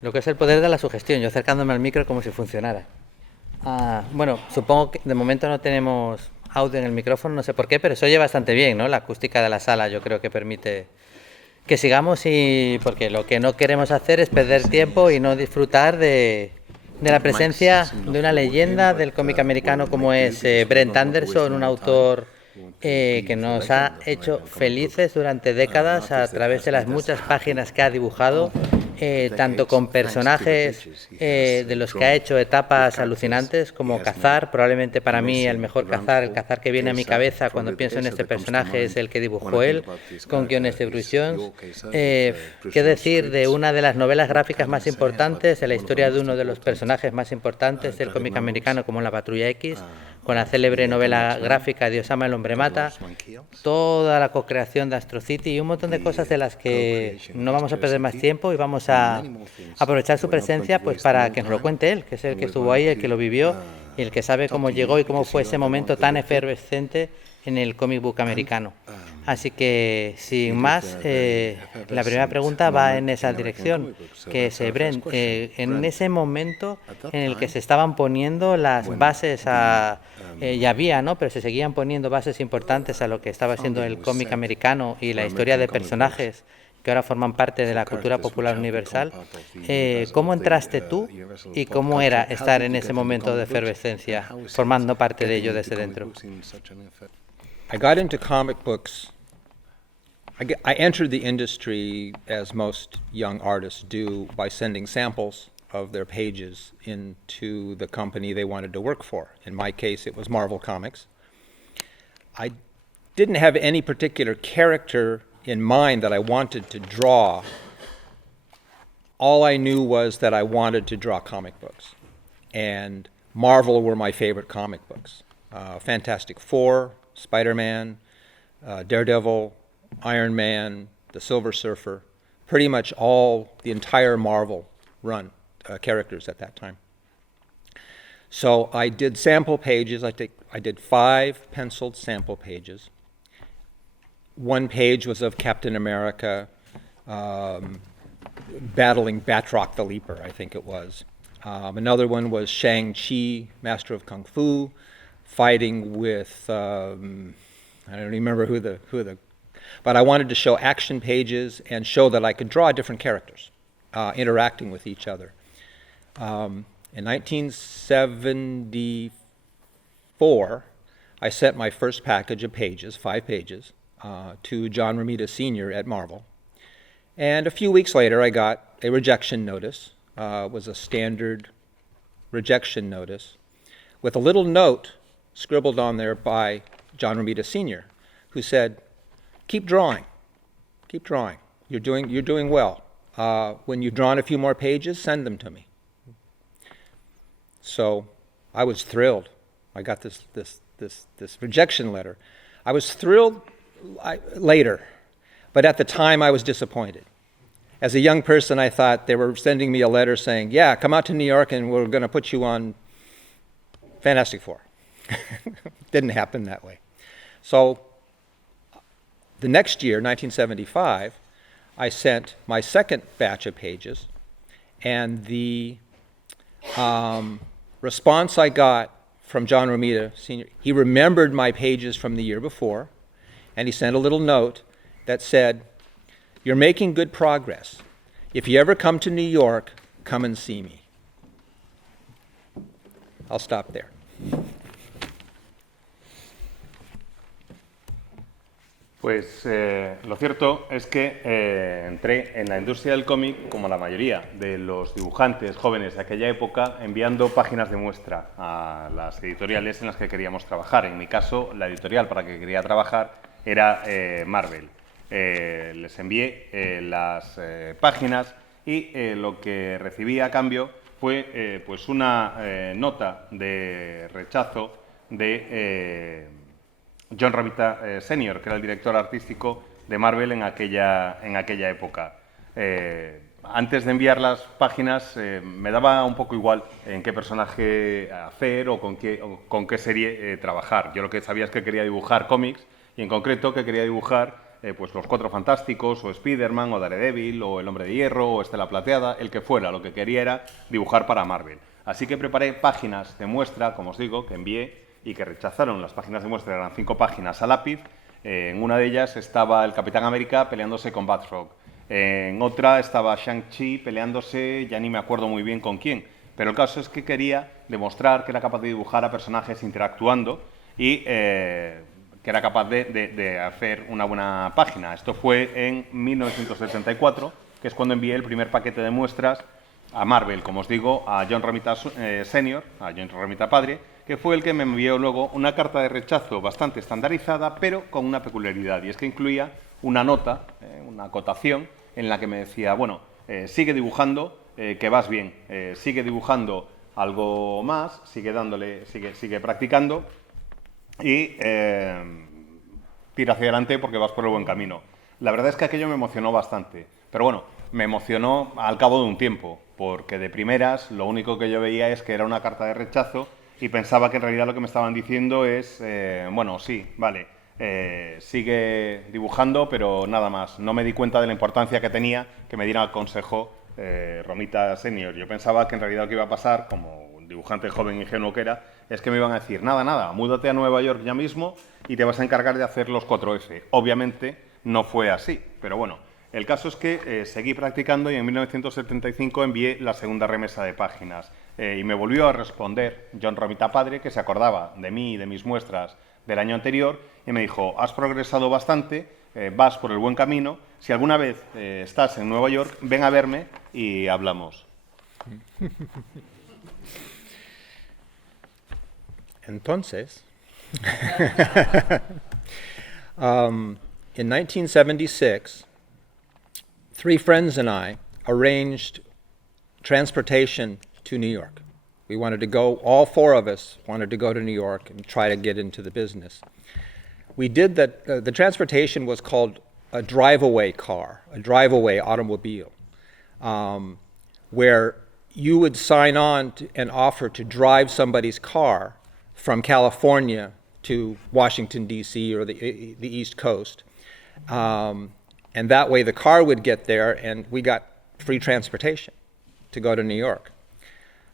Lo que es el poder de la sugestión, yo acercándome al micro como si funcionara. Bueno, supongo que de momento no tenemos audio en el micrófono, no sé por qué, pero se oye bastante bien, ¿no? La acústica de la sala yo creo que permite que sigamos y porque lo que no queremos hacer es perder tiempo y no disfrutar de la presencia de una leyenda del cómic americano como es Brent Anderson, un autor que nos ha hecho felices durante décadas a través de las muchas páginas que ha dibujado, tanto con personajes de los que ha hecho etapas alucinantes como Cazar, probablemente para mí el mejor Cazar, el Cazar que viene a mi cabeza cuando pienso en este personaje es el que dibujó él, con guiones de Bruce Jones. ¿Qué decir de una de las novelas gráficas más importantes, de la historia de uno de los personajes más importantes del cómic americano como La Patrulla X, con la célebre novela gráfica de Osama el Hombre Mata, toda la co-creación de Astro City y un montón de cosas de las que no vamos a perder más tiempo y vamos a aprovechar su presencia pues para que nos lo cuente él, que es el que estuvo ahí, el que lo vivió y el que sabe cómo llegó y cómo fue ese momento tan efervescente en el comic book americano. Así que, sin más, la primera pregunta va en esa dirección, que es, Brent, en ese momento en el que se estaban poniendo las bases ya había, ¿no? Pero se seguían poniendo bases importantes a lo que estaba siendo el cómic americano y la historia de personajes que ahora forman parte de la cultura popular universal. ¿Cómo entraste tú y cómo era estar en ese momento de efervescencia, formando parte de ello desde dentro? I got into comic books. I entered the industry, as most young artists do, by sending samples of their pages into the company they wanted to work for. In my case, it was Marvel Comics. I didn't have any particular character in mind that I wanted to draw. All I knew was that I wanted to draw comic books. And Marvel were my favorite comic books. Fantastic Four, Spider-Man, Daredevil, Iron Man, the Silver Surfer, pretty much all the entire Marvel run characters at that time. So I did sample pages. I did 5 penciled sample pages. One page was of Captain America battling Batroc the Leaper, I think it was. Another one was Shang-Chi, Master of Kung Fu, fighting with I don't remember who the but I wanted to show action pages and show that I could draw different characters interacting with each other. In 1974, I sent my first package of pages, 5 pages, to John Romita Sr. at Marvel. And a few weeks later, I got a rejection notice. It was a standard rejection notice with a little note scribbled on there by John Romita Sr., who said, keep drawing, you're doing well. When you've drawn a few more pages, send them to me. So I was thrilled. I got this rejection letter. I was thrilled later, but at the time I was disappointed. As a young person, I thought they were sending me a letter saying, yeah, come out to New York and we're going to put you on Fantastic Four. Didn't happen that way. So the next year, 1975, I sent my second batch of pages, and the response I got from John Romita Sr., he remembered my pages from the year before, and he sent a little note that said, you're making good progress. If you ever come to New York, come and see me. I'll stop there. Pues lo cierto es que entré en la industria del cómic como la mayoría de los dibujantes jóvenes de aquella época, enviando páginas de muestra a las editoriales en las que queríamos trabajar. En mi caso, la editorial para la que quería trabajar era Marvel. Les envié las páginas y lo que recibí a cambio fue pues una nota de rechazo de John Romita Sr., que era el director artístico de Marvel en aquella época. Antes de enviar las páginas me daba un poco igual en qué personaje hacer o con qué serie trabajar. Yo lo que sabía es que quería dibujar cómics y en concreto que quería dibujar pues Los Cuatro Fantásticos, o Spider-Man, o Daredevil, o El Hombre de Hierro, o Estela Plateada, el que fuera. Lo que quería era dibujar para Marvel. Así que preparé páginas de muestra, como os digo, que envié y que rechazaron. Las páginas de muestra eran 5 páginas a lápiz. En una de ellas estaba el Capitán América peleándose con Batroc. En otra estaba Shang-Chi peleándose, ya ni me acuerdo muy bien con quién. Pero el caso es que quería demostrar que era capaz de dibujar a personajes interactuando y que era capaz de hacer una buena página. Esto fue en 1974, que es cuando envié el primer paquete de muestras a Marvel, como os digo, a John Romita Senior, a John Romita Padre, que fue el que me envió luego una carta de rechazo bastante estandarizada, pero con una peculiaridad, y es que incluía una nota, una acotación, en la que me decía, bueno, sigue dibujando, que vas bien, sigue dibujando algo más, sigue practicando y tira hacia adelante porque vas por el buen camino. La verdad es que aquello me emocionó bastante, pero bueno, me emocionó al cabo de un tiempo, porque de primeras lo único que yo veía es que era una carta de rechazo y pensaba que en realidad lo que me estaban diciendo es, bueno, sí, vale, sigue dibujando, pero nada más. No me di cuenta de la importancia que tenía que me diera el consejo Romita Senior. Yo pensaba que en realidad lo que iba a pasar, como un dibujante joven ingenuo que era, es que me iban a decir, nada, múdate a Nueva York ya mismo y te vas a encargar de hacer los 4F. Obviamente no fue así, pero bueno, el caso es que seguí practicando y en 1975 envié la segunda remesa de páginas. Y me volvió a responder John Romita Padre, que se acordaba de mí y de mis muestras del año anterior, y me dijo, has progresado bastante, vas por el buen camino, si alguna vez estás en Nueva York, ven a verme y hablamos. Entonces, in 1976, 3 friends and I arranged transportation to New York. We wanted to go, all 4 of us wanted to go to New York and try to get into the business. We did that, the transportation was called a drive-away car, a drive-away automobile, where you would sign on and offer to drive somebody's car from California to Washington, D.C. or the East Coast. And that way the car would get there and we got free transportation to go to New York.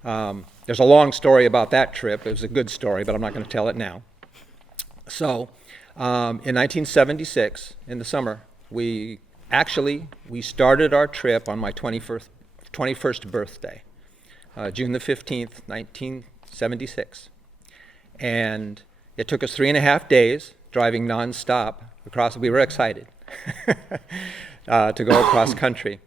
There's a long story about that trip. It was a good story, but I'm not going to tell it now. So in 1976, in the summer, we started our trip on my 21st birthday, June the 15th, 1976. And it took us 3.5 days driving nonstop across. We were excited to go across country.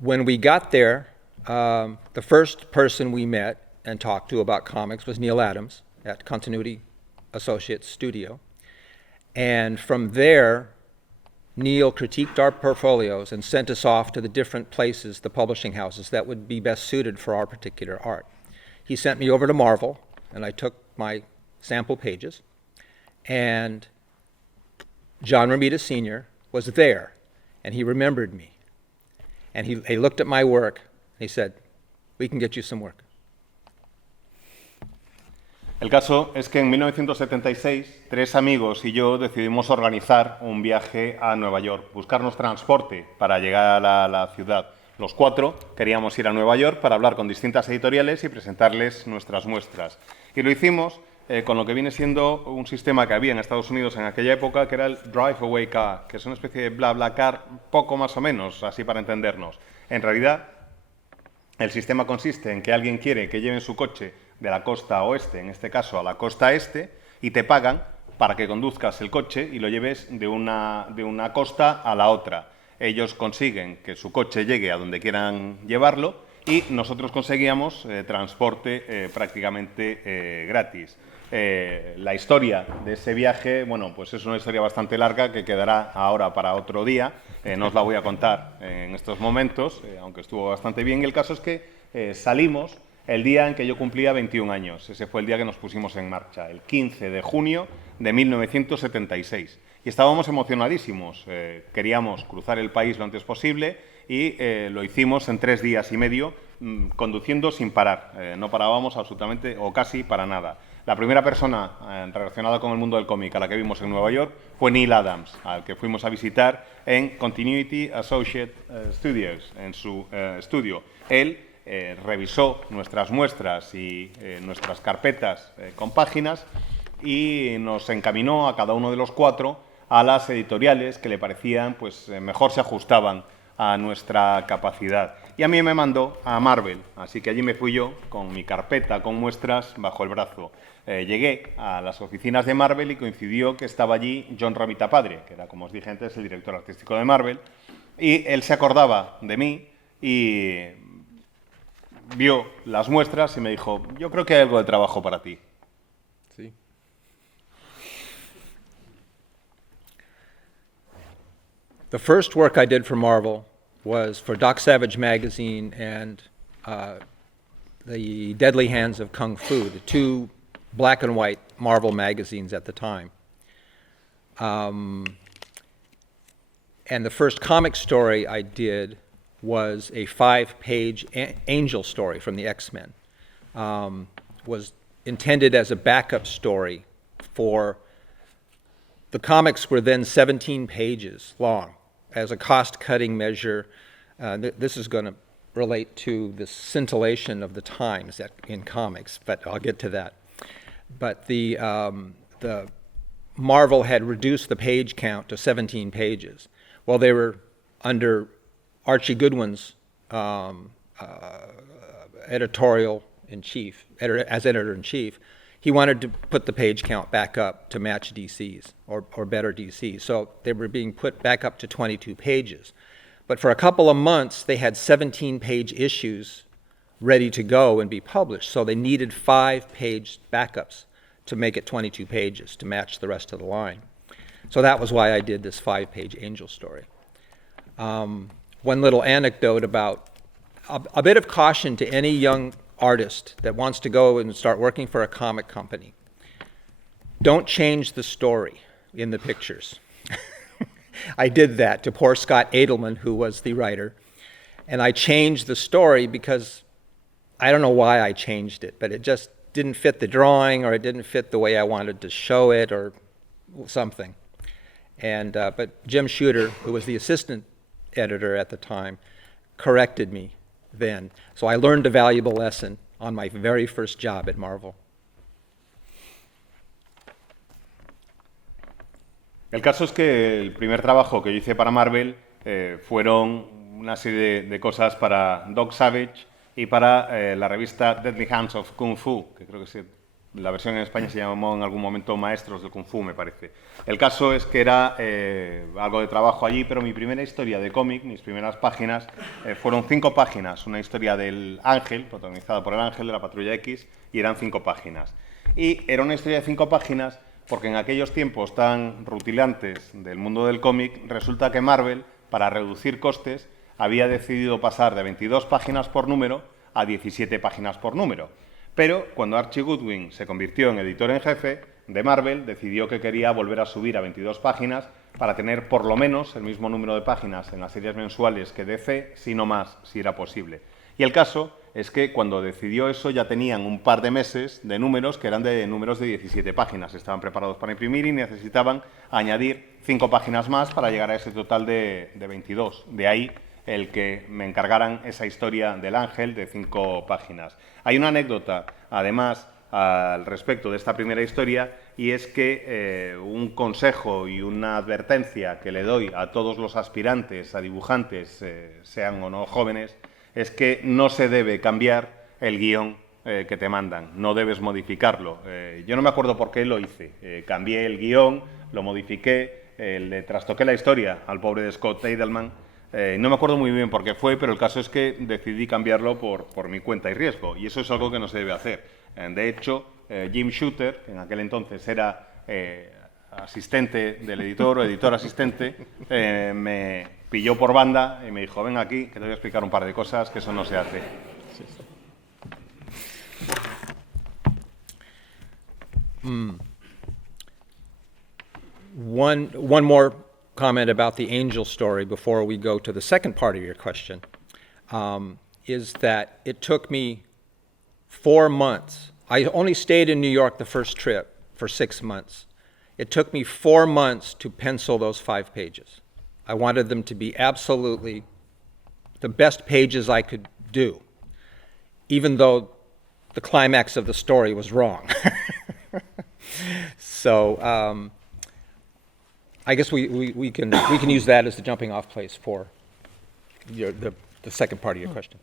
When we got there, the first person we met and talked to about comics was Neil Adams at Continuity Associates Studio. And from there, Neil critiqued our portfolios and sent us off to the different places, the publishing houses, that would be best suited for our particular art. He sent me over to Marvel, and I took my sample pages, and John Romita Sr. was there, and he remembered me. And he looked at my work, and he said, we can get you some work. El caso es que en 1976, 3 amigos y yo decidimos organizar un viaje a Nueva York, buscarnos transporte para llegar a la ciudad. Los 4 queríamos ir a Nueva York para hablar con distintas editoriales y presentarles nuestras muestras. Y lo hicimos con lo que viene siendo un sistema que había en Estados Unidos en aquella época, que era el Drive-Away Car, que es una especie de BlaBlaCar, poco más o menos, así para entendernos. En realidad, el sistema consiste en que alguien quiere que lleven su coche de la costa oeste, en este caso a la costa este, y te pagan para que conduzcas el coche y lo lleves de una costa a la otra. Ellos consiguen que su coche llegue a donde quieran llevarlo y nosotros conseguíamos transporte prácticamente gratis. La historia de ese viaje, bueno, pues es una historia bastante larga que quedará ahora para otro día. No os la voy a contar en estos momentos, aunque estuvo bastante bien. Y el caso es que salimos el día en que yo cumplía 21 años. Ese fue el día que nos pusimos en marcha, el 15 de junio de 1976. Y estábamos emocionadísimos. Queríamos cruzar el país lo antes posible y lo hicimos en 3 días y medio, conduciendo sin parar. No parábamos absolutamente o casi para nada. La primera persona relacionada con el mundo del cómic a la que vimos en Nueva York fue Neil Adams, al que fuimos a visitar en Continuity Associate Studios, en su estudio. Él revisó nuestras muestras y nuestras carpetas con páginas y nos encaminó a cada uno de los 4 a las editoriales que le parecían pues mejor se ajustaban a nuestra capacidad. Y a mí me mandó a Marvel, así que allí me fui yo con mi carpeta con muestras bajo el brazo. Llegué a las oficinas de Marvel y coincidió que estaba allí John Romita Padre, que era, como os dije antes, el director artístico de Marvel, y él se acordaba de mí y vio las muestras y me dijo, yo creo que hay algo de trabajo para ti. Sí. The first work I did for Marvel was for Doc Savage magazine and The Deadly Hands of Kung Fu, the 2 black and white Marvel magazines at the time. And the first comic story I did was a 5-page Angel story from the X-Men. Was intended as a backup story for, the comics were then 17 pages long as a cost-cutting measure. This is going to relate to the scintillation of the times in comics, but I'll get to that. But the Marvel had reduced the page count to 17 pages. Well, they were under Archie Goodwin's editorial-in-chief, as editor-in-chief. He wanted to put the page count back up to match DC's or better DC's. So they were being put back up to 22 pages. But for a couple of months, they had 17-page issues ready to go and be published. So they needed 5-page backups to make it 22 pages to match the rest of the line. So that was why I did this 5-page Angel story. One little anecdote about a bit of caution to any young artist that wants to go and start working for a comic company. Don't change the story in the pictures. I did that to poor Scott Edelman, who was the writer, and I changed the story because I don't know why I changed it, but it just didn't fit the drawing, or it didn't fit the way I wanted to show it, or something. And but Jim Shooter, who was the assistant editor at the time, corrected me then. So I learned a valuable lesson on my very first job at Marvel. El caso es que el primer trabajo que yo hice para Marvel fueron una serie de cosas para Doc Savage y para la revista Deadly Hands of Kung Fu, que creo que la versión en España se llamó en algún momento Maestros del Kung Fu, me parece. El caso es que era algo de trabajo allí, pero mi primera historia de cómic, mis primeras páginas, fueron 5 páginas. Una historia del Ángel, protagonizada por el Ángel de la Patrulla X, y eran 5 páginas. Y era una historia de 5 páginas porque en aquellos tiempos tan rutilantes del mundo del cómic, resulta que Marvel, para reducir costes, había decidido pasar de 22 páginas por número a 17 páginas por número. Pero cuando Archie Goodwin se convirtió en editor en jefe de Marvel, decidió que quería volver a subir a 22 páginas para tener por lo menos el mismo número de páginas en las series mensuales que DC, si no más, si era posible. Y el caso es que cuando decidió eso ya tenían un par de meses de números que eran de números de 17 páginas. Estaban preparados para imprimir y necesitaban añadir 5 páginas más para llegar a ese total de 22. De ahí el que me encargaran esa historia del Ángel de 5 páginas. Hay una anécdota, además, al respecto de esta primera historia, y es que un consejo y una advertencia que le doy a todos los aspirantes a dibujantes, sean o no jóvenes, es que no se debe cambiar el guión que te mandan, no debes modificarlo. Yo no me acuerdo por qué lo hice. Cambié el guión, lo modifiqué, le trastoqué la historia al pobre de Scott Edelman. No me acuerdo muy bien por qué fue, pero el caso es que decidí cambiarlo por mi cuenta y riesgo, y eso es algo que no se debe hacer. De hecho, Jim Shooter, que en aquel entonces era asistente del editor o editor asistente, me pilló por banda y me dijo, ven aquí, que te voy a explicar un par de cosas, que eso no se hace. One more comment about the Angel story before we go to the second part of your question. is that it took me 4 months. I only stayed in New York the first trip for 6 months. It took me 4 months to pencil those 5 pages. I wanted them to be absolutely the best pages I could do, even though the climax of the story was wrong. So I guess we can use that as the jumping off place for the second part of your question.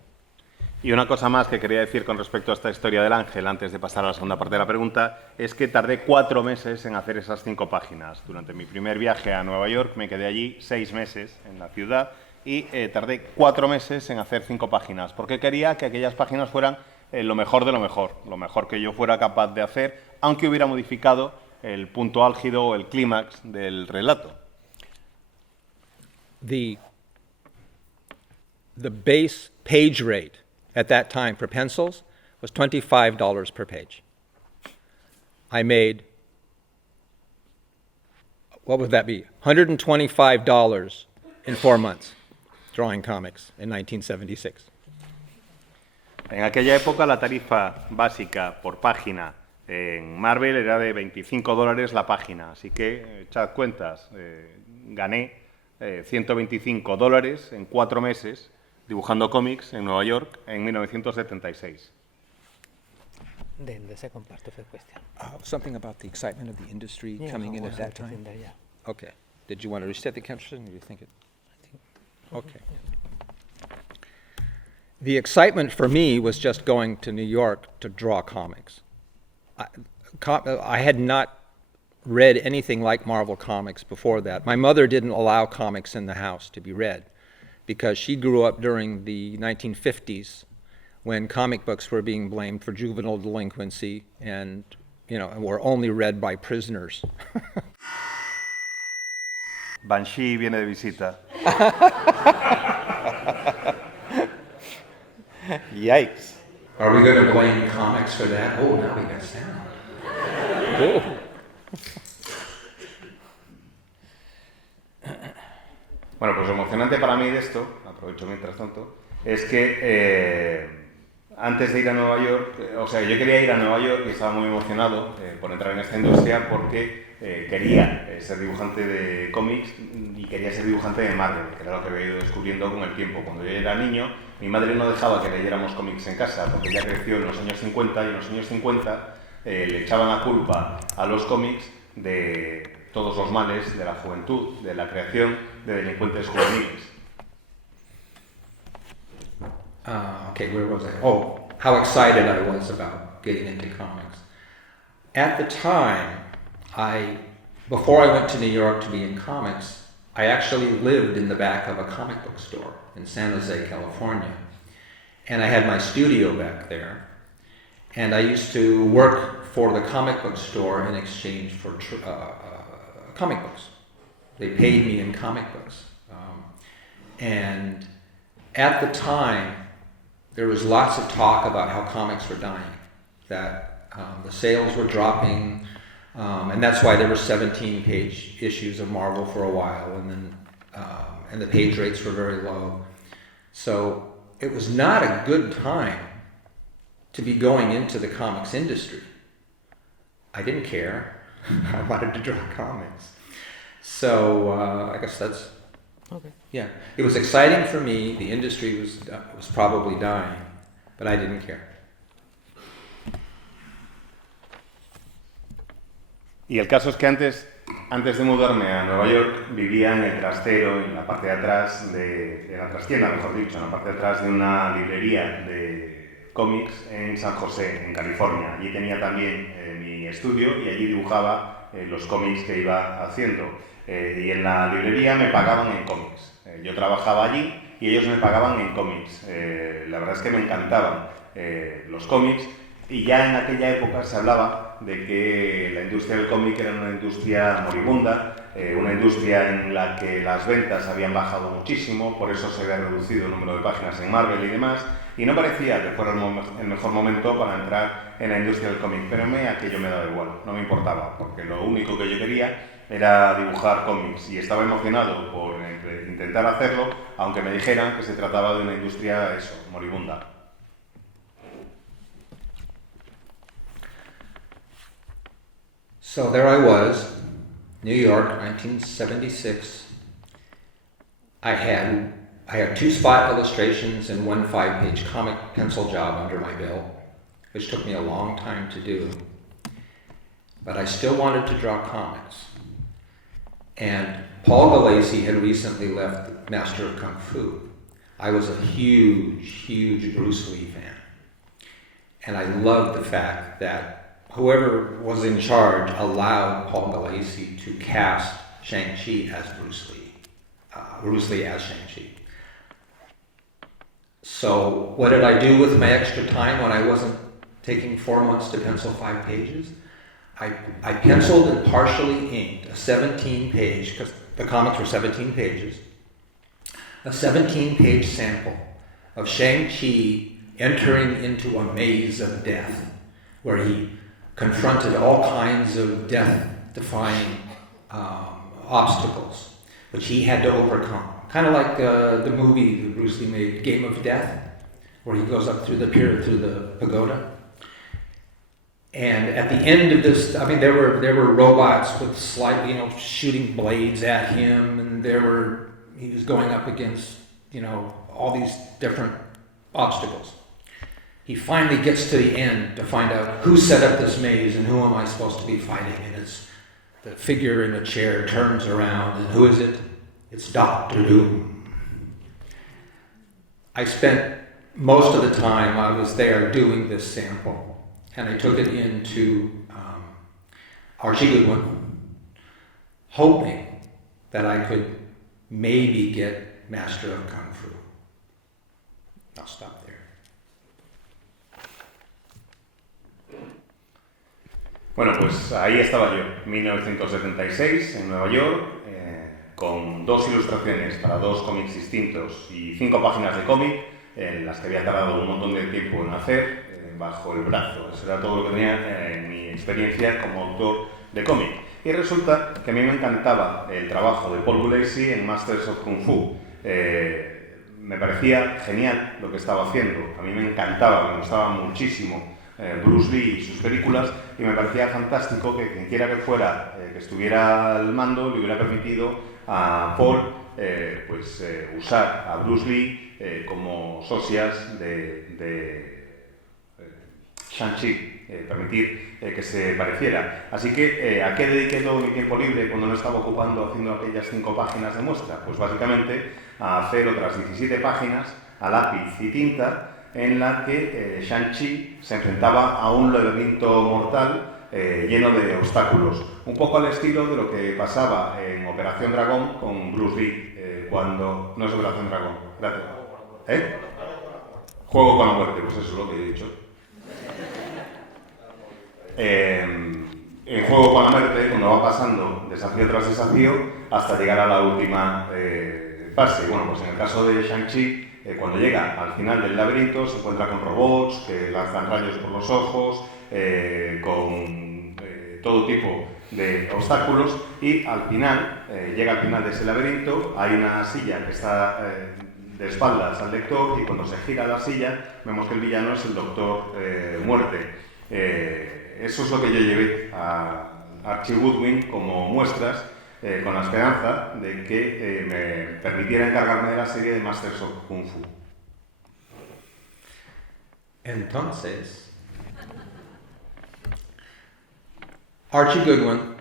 Y una cosa más que quería decir con respecto a esta historia del ángel, antes de pasar a la segunda parte de la pregunta, es que tardé 4 meses en hacer esas 5 páginas. Durante mi primer viaje a Nueva York me quedé allí 6 meses en la ciudad y tardé 4 meses en hacer 5 páginas, porque quería que aquellas páginas fueran lo mejor de lo mejor que yo fuera capaz de hacer, aunque hubiera modificado el punto álgido o el clímax del relato. The base page rate at that time for pencils was $25 per page. I made, what would that be? $125 in 4 months drawing comics in 1976. En aquella época la tarifa básica por página en Marvel era de $25 la página, así que echad cuentas, gané $125 en 4 meses dibujando cómics en Nueva York en 1976. Then the second part of the question. Something about the excitement of the industry Yeah, coming in what at was that time? everything there, yeah. Okay. Did you want to restate the question, or do you think it? Okay. The excitement for me was just going to New York to draw comics. I had not read anything like Marvel Comics before that. My mother didn't allow comics in the house to be read because she grew up during the 1950s when comic books were being blamed for juvenile delinquency and were only read by prisoners. Banshee viene de visita. Yikes. Are we going to blame comics for that? Oh, now we got sound. Oh. Bueno, pues lo emocionante para mí de esto, aprovecho mientras tanto, es que antes de ir a Nueva York, yo quería ir a Nueva York y estaba muy emocionado por entrar en esta industria porque quería ser dibujante de cómics y quería ser dibujante de Marvel, que era lo que había ido descubriendo con el tiempo. Cuando yo era niño, mi madre no dejaba que leyéramos cómics en casa porque ella creció en los años 50 y en los años 50 le echaban la culpa a los cómics de todos los males de la juventud, de la creación de delincuentes juveniles. Okay, where was I? Oh, how excited I was about getting into comics. At the time, before I went to New York to be in comics, I actually lived in the back of a comic book store in San Jose, California. And I had my studio back there. And I used to work for the comic book store in exchange for comic books. They paid me in comic books. And at the time, there was lots of talk about how comics were dying, that the sales were dropping, and that's why there were 17-page issues of Marvel for a while, and then and the page rates were very low. So it was not a good time to be going into the comics industry. I didn't care. I wanted to draw comics. So I guess that's... Okay. Yeah, it was exciting for me. The industry was probably dying, but I didn't care. Y el caso es que antes de mudarme a Nueva York vivía en el trastero, en la parte de atrás de la trastienda, mejor dicho, en la parte de atrás de una librería de cómics en San José, en California. Allí tenía también mi estudio y allí dibujaba los cómics que iba haciendo. Y en la librería me pagaban en cómics. Yo trabajaba allí y ellos me pagaban en cómics. La verdad es que me encantaban los cómics y ya en aquella época se hablaba de que la industria del cómic era una industria moribunda, una industria en la que las ventas habían bajado muchísimo, por eso se había reducido el número de páginas en Marvel y demás, y no parecía que fuera el mejor momento para entrar en la industria del cómic, pero aquello me daba igual, no me importaba, porque lo único que yo quería era dibujar cómics y estaba emocionado por intentar hacerlo, aunque me dijeran que se trataba de una industria, eso, moribunda. So there I was, New York, 1976. I had 2 spot illustrations and 1 5-page comic pencil job under my belt, which took me a long time to do. But I still wanted to draw comics. And Paul Gulacy had recently left Master of Kung Fu. I was a huge Bruce Lee fan. And I loved the fact that whoever was in charge allowed Paul Gulacy to cast Shang-Chi as Bruce Lee as Shang-Chi. So what did I do with my extra time when I wasn't taking 4 months to pencil 5 pages? I penciled and partially inked a 17-page, because the comics were 17 pages, a 17-page sample of Shang-Chi entering into a maze of death, where he confronted all kinds of death-defying obstacles, which he had to overcome. Kind of like the movie that Bruce Lee made, Game of Death, where he goes up through the pagoda. And at the end of this, I mean, there were robots with shooting blades at him, and he was going up against, all these different obstacles. He finally gets to the end to find out who set up this maze and who am I supposed to be fighting. And it's the figure in a chair turns around, and who is it? It's Dr. Doom. I spent most of the time I was there doing this sample, and I took it into Archie Goodwin, hoping that I could maybe get Master of Kung Fu. I'll stop there. Bueno, pues ahí estaba yo, 1976, en Nueva York, con 2 ilustraciones para 2 cómics distintos y 5 páginas de cómic, en las que había tardado un montón de tiempo en hacer, bajo el brazo. Eso era todo lo que tenía en mi experiencia como autor de cómic. Y resulta que a mí me encantaba el trabajo de Paul Gulacy en Masters of Kung Fu. Me parecía genial lo que estaba haciendo. A mí me encantaba, me gustaba muchísimo Bruce Lee y sus películas, y me parecía fantástico que quien quiera que fuera, que estuviera al mando, le hubiera permitido a Paul usar a Bruce Lee como socias de Shang-Chi, permitir que se pareciera. Así que, ¿a qué dediqué todo mi tiempo libre cuando no estaba ocupando haciendo aquellas 5 páginas de muestra? Pues básicamente a hacer otras 17 páginas a lápiz y tinta, en la que Shang-Chi se enfrentaba a un laberinto mortal lleno de obstáculos, un poco al estilo de lo que pasaba en Operación Dragón con Bruce Lee, cuando... No es Operación Dragón, gracias. Juego con la muerte, pues eso es lo que he dicho. En Juego con la muerte, cuando va pasando desafío tras desafío hasta llegar a la última fase. Bueno, pues en el caso de Shang-Chi, cuando llega al final del laberinto se encuentra con robots que lanzan rayos por los ojos, con todo tipo de obstáculos, y al final, llega al final de ese laberinto, hay una silla que está de espaldas al lector, y cuando se gira la silla vemos que el villano es el Doctor Muerte. Eso es lo que yo llevé a Archie Goodwin como muestras, con la esperanza de que me permitiera encargarme de la serie de Masters of Kung Fu. Entonces, Archie Goodwin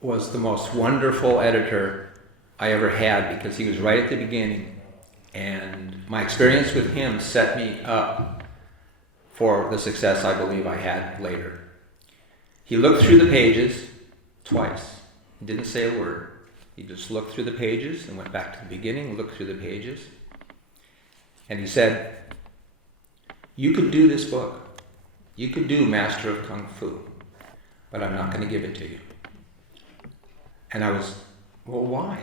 was the most wonderful editor I ever had, because he was right at the beginning, and my experience with him set me up for the success I believe I had later. He looked through the pages twice. He didn't say a word. He just looked through the pages and went back to the beginning, looked through the pages. And he said, "You could do this book. You could do Master of Kung Fu, but I'm not going to give it to you." And I was, well, why?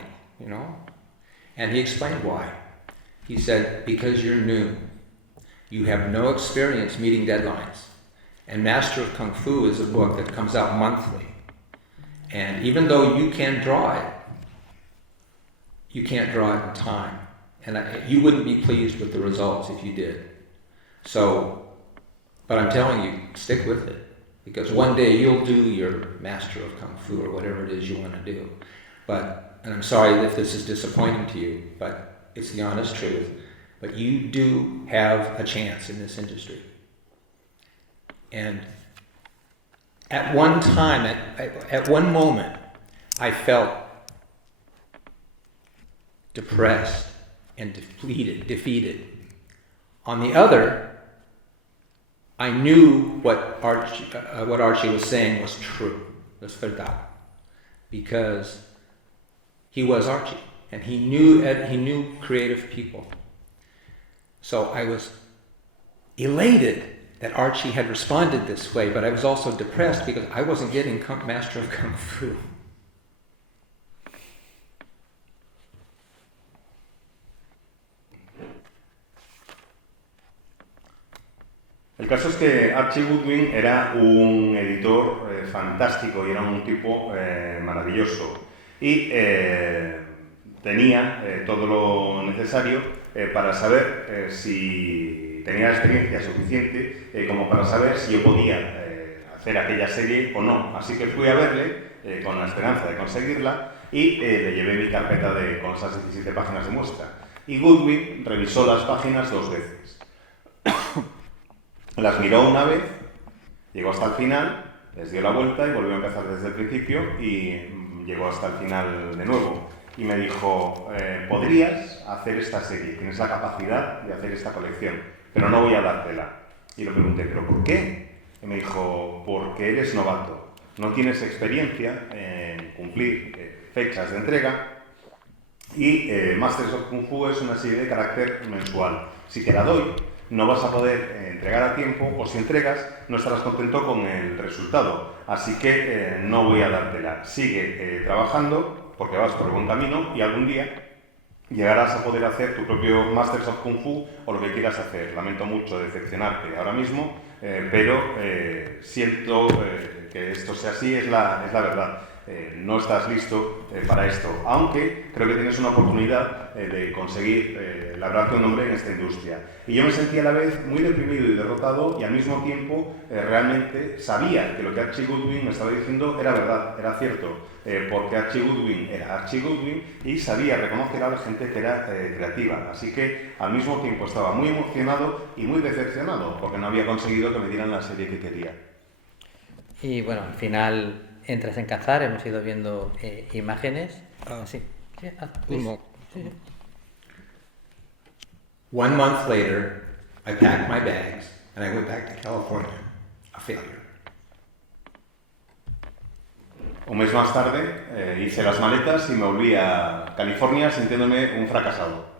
And he explained why. He said, because you're new. You have no experience meeting deadlines. And Master of Kung Fu is a book that comes out monthly. And even though you can draw it, you can't draw it in time. And you wouldn't be pleased with the results if you did. So, but I'm telling you, stick with it. Because one day you'll do your Master of Kung Fu or whatever it is you want to do. And I'm sorry if this is disappointing to you, but it's the honest truth. But you do have a chance in this industry. And at one time, at one moment, I felt depressed and defeated. On the other, I knew what Archie was saying was true, was verdad, because he was Archie, and he knew creative people. So I was elated that Archie had responded this way, but I was also depressed because I wasn't getting Master of Kung Fu. El caso es que Archie Goodwin era un editor fantástico y era un tipo maravilloso y tenía todo lo necesario para saber si tenía la experiencia suficiente como para saber si yo podía hacer aquella serie o no. Así que fui a verle con la esperanza de conseguirla y le llevé mi carpeta con esas 17 páginas de muestra. Y Goodwin revisó las páginas 2 veces. Las miró una vez, llegó hasta el final, les dio la vuelta y volvió a empezar desde el principio y llegó hasta el final de nuevo. Y me dijo, podrías hacer esta serie, tienes la capacidad de hacer esta colección, pero no voy a dártela. Y le pregunté, ¿pero por qué? Y me dijo, porque eres novato, no tienes experiencia en cumplir fechas de entrega y Masters of Kung Fu es una serie de carácter mensual. Si te la doy, no vas a poder entregar a tiempo, o si entregas, no estarás contento con el resultado. Así que no voy a dártela. Sigue trabajando, porque vas por el buen camino, y algún día llegarás a poder hacer tu propio Masters of Kung Fu o lo que quieras hacer. Lamento mucho decepcionarte ahora mismo, pero siento que esto sea así, es la verdad. No estás listo para esto, aunque creo que tienes una oportunidad de conseguir labrarte un nombre en esta industria. Y yo me sentí a la vez muy deprimido y derrotado y al mismo tiempo realmente sabía que lo que Archie Goodwin me estaba diciendo era verdad, era cierto, porque Archie Goodwin era Archie Goodwin y sabía reconocer a la gente que era creativa. Así que al mismo tiempo estaba muy emocionado y muy decepcionado porque no había conseguido que me dieran la serie que quería. Y bueno, al final entras en Cazar, hemos ido viendo imágenes. Sí. One month later, I packed my bags and I went back to California, a failure. Un mes más tarde hice las maletas y me volví a California sintiéndome un fracasado.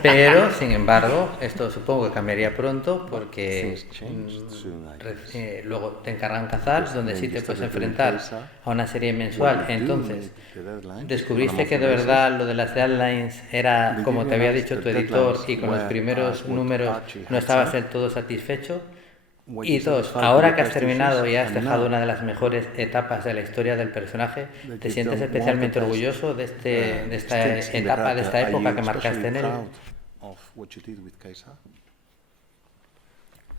Pero, sin embargo, esto supongo que cambiaría pronto porque luego te encargan Cazar, donde sí te puedes enfrentar a una serie mensual. Entonces, descubriste que de verdad lo de las deadlines era como te había dicho tu editor y con los primeros números no estabas del todo satisfecho. Y dos, ahora que has terminado y has dejado una de las mejores etapas de la historia del personaje, ¿te sientes especialmente orgulloso de esta etapa, de esta época que marcaste en él?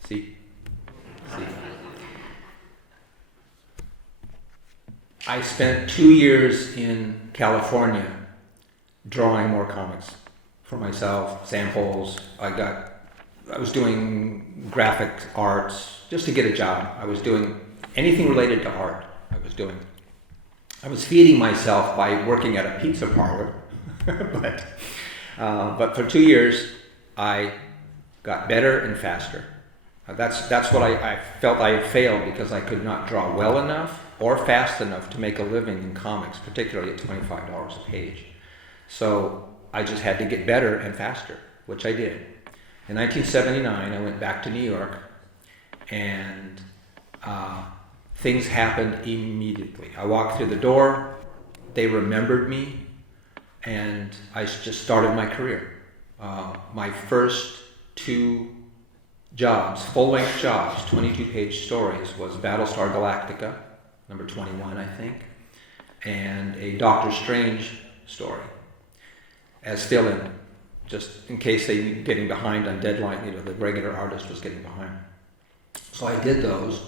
Sí. I spent 2 years in California drawing more comics for myself, samples. I was doing graphic arts just to get a job. I was doing anything related to art. I was feeding myself by working at a pizza parlor, but for 2 years I got better and faster. That's what I felt I had failed because I could not draw well enough or fast enough to make a living in comics, particularly at $25 a page. So I just had to get better and faster, which I did. In 1979, I went back to New York, and things happened immediately. I walked through the door, they remembered me, and I just started my career. My first 2 jobs, full-length jobs, 22-page stories, was Battlestar Galactica number 21, I think, and a Doctor Strange story as fill-in, just in case they were getting behind on deadline, the regular artist was getting behind. So I did those,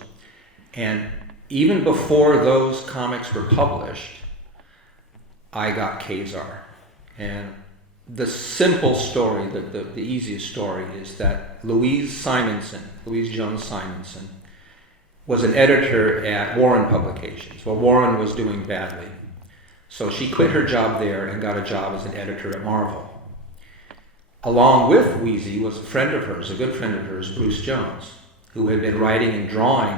and even before those comics were published, I got Kazar. And the simple story, the easiest story, is that Louise Jones Simonson, was an editor at Warren Publications. Well, Warren was doing badly. So she quit her job there and got a job as an editor at Marvel. Along with Wheezy was a friend of hers, a good friend of hers, Bruce Jones, who had been writing and drawing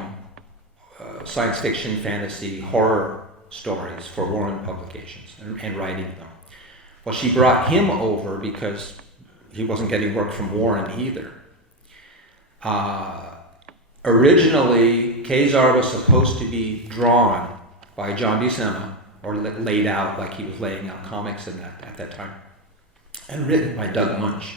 science fiction, fantasy, horror stories for Warren Publications and writing them. Well, she brought him over because he wasn't getting work from Warren either. Originally, Kazar was supposed to be drawn by John Buscema, or laid out like he was laying out comics at that time, and written by Doug Minch.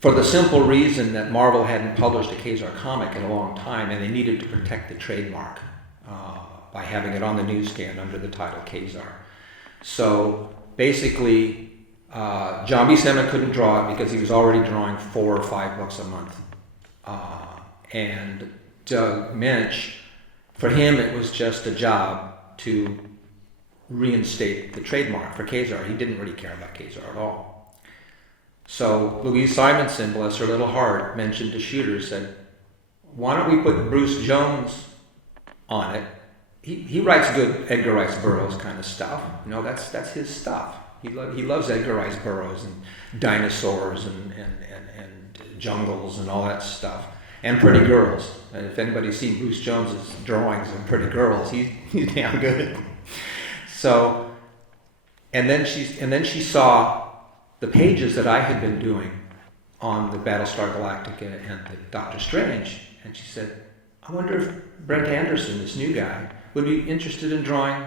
For the simple reason that Marvel hadn't published a Kazar comic in a long time, and they needed to protect the trademark by having it on the newsstand under the title Kazar. So basically, John Buscema couldn't draw it because he was already drawing 4 or 5 books a month. And Doug Minch, for him, it was just a job to reinstate the trademark for Kazar. He didn't really care about Kazar at all. So Louise Simonson, bless her little heart, mentioned to Shooter, said, why don't we put Bruce Jones on it? He writes good Edgar Rice Burroughs kind of stuff. That's his stuff. He loves Edgar Rice Burroughs and dinosaurs and jungles and all that stuff. And pretty girls. And if anybody's seen Bruce Jones's drawings of pretty girls, he's damn good. So, and then she saw the pages that I had been doing on the Battlestar Galactica and the Doctor Strange, and she said, I wonder if Brent Anderson, this new guy, would be interested in drawing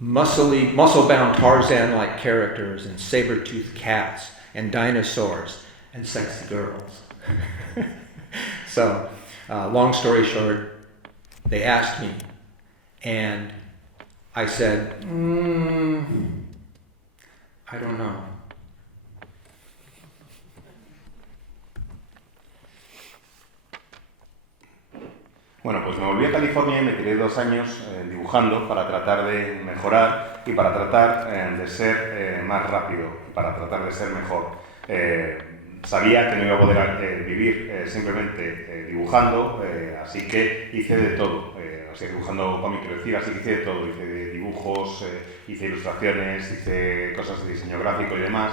muscle-bound Tarzan-like characters and saber-toothed cats and dinosaurs and sexy girls. So, long story short, they asked me, and I said, I don't know. Bueno, pues me volví a California y me tiré 2 años dibujando para tratar de mejorar y para tratar de ser más rápido, para tratar de ser mejor. Sabía que no iba a poder vivir simplemente dibujando, así que hice de todo. Dibujando cómic, quiero decir, así que hice de todo. Hice dibujos, hice ilustraciones, hice cosas de diseño gráfico y demás.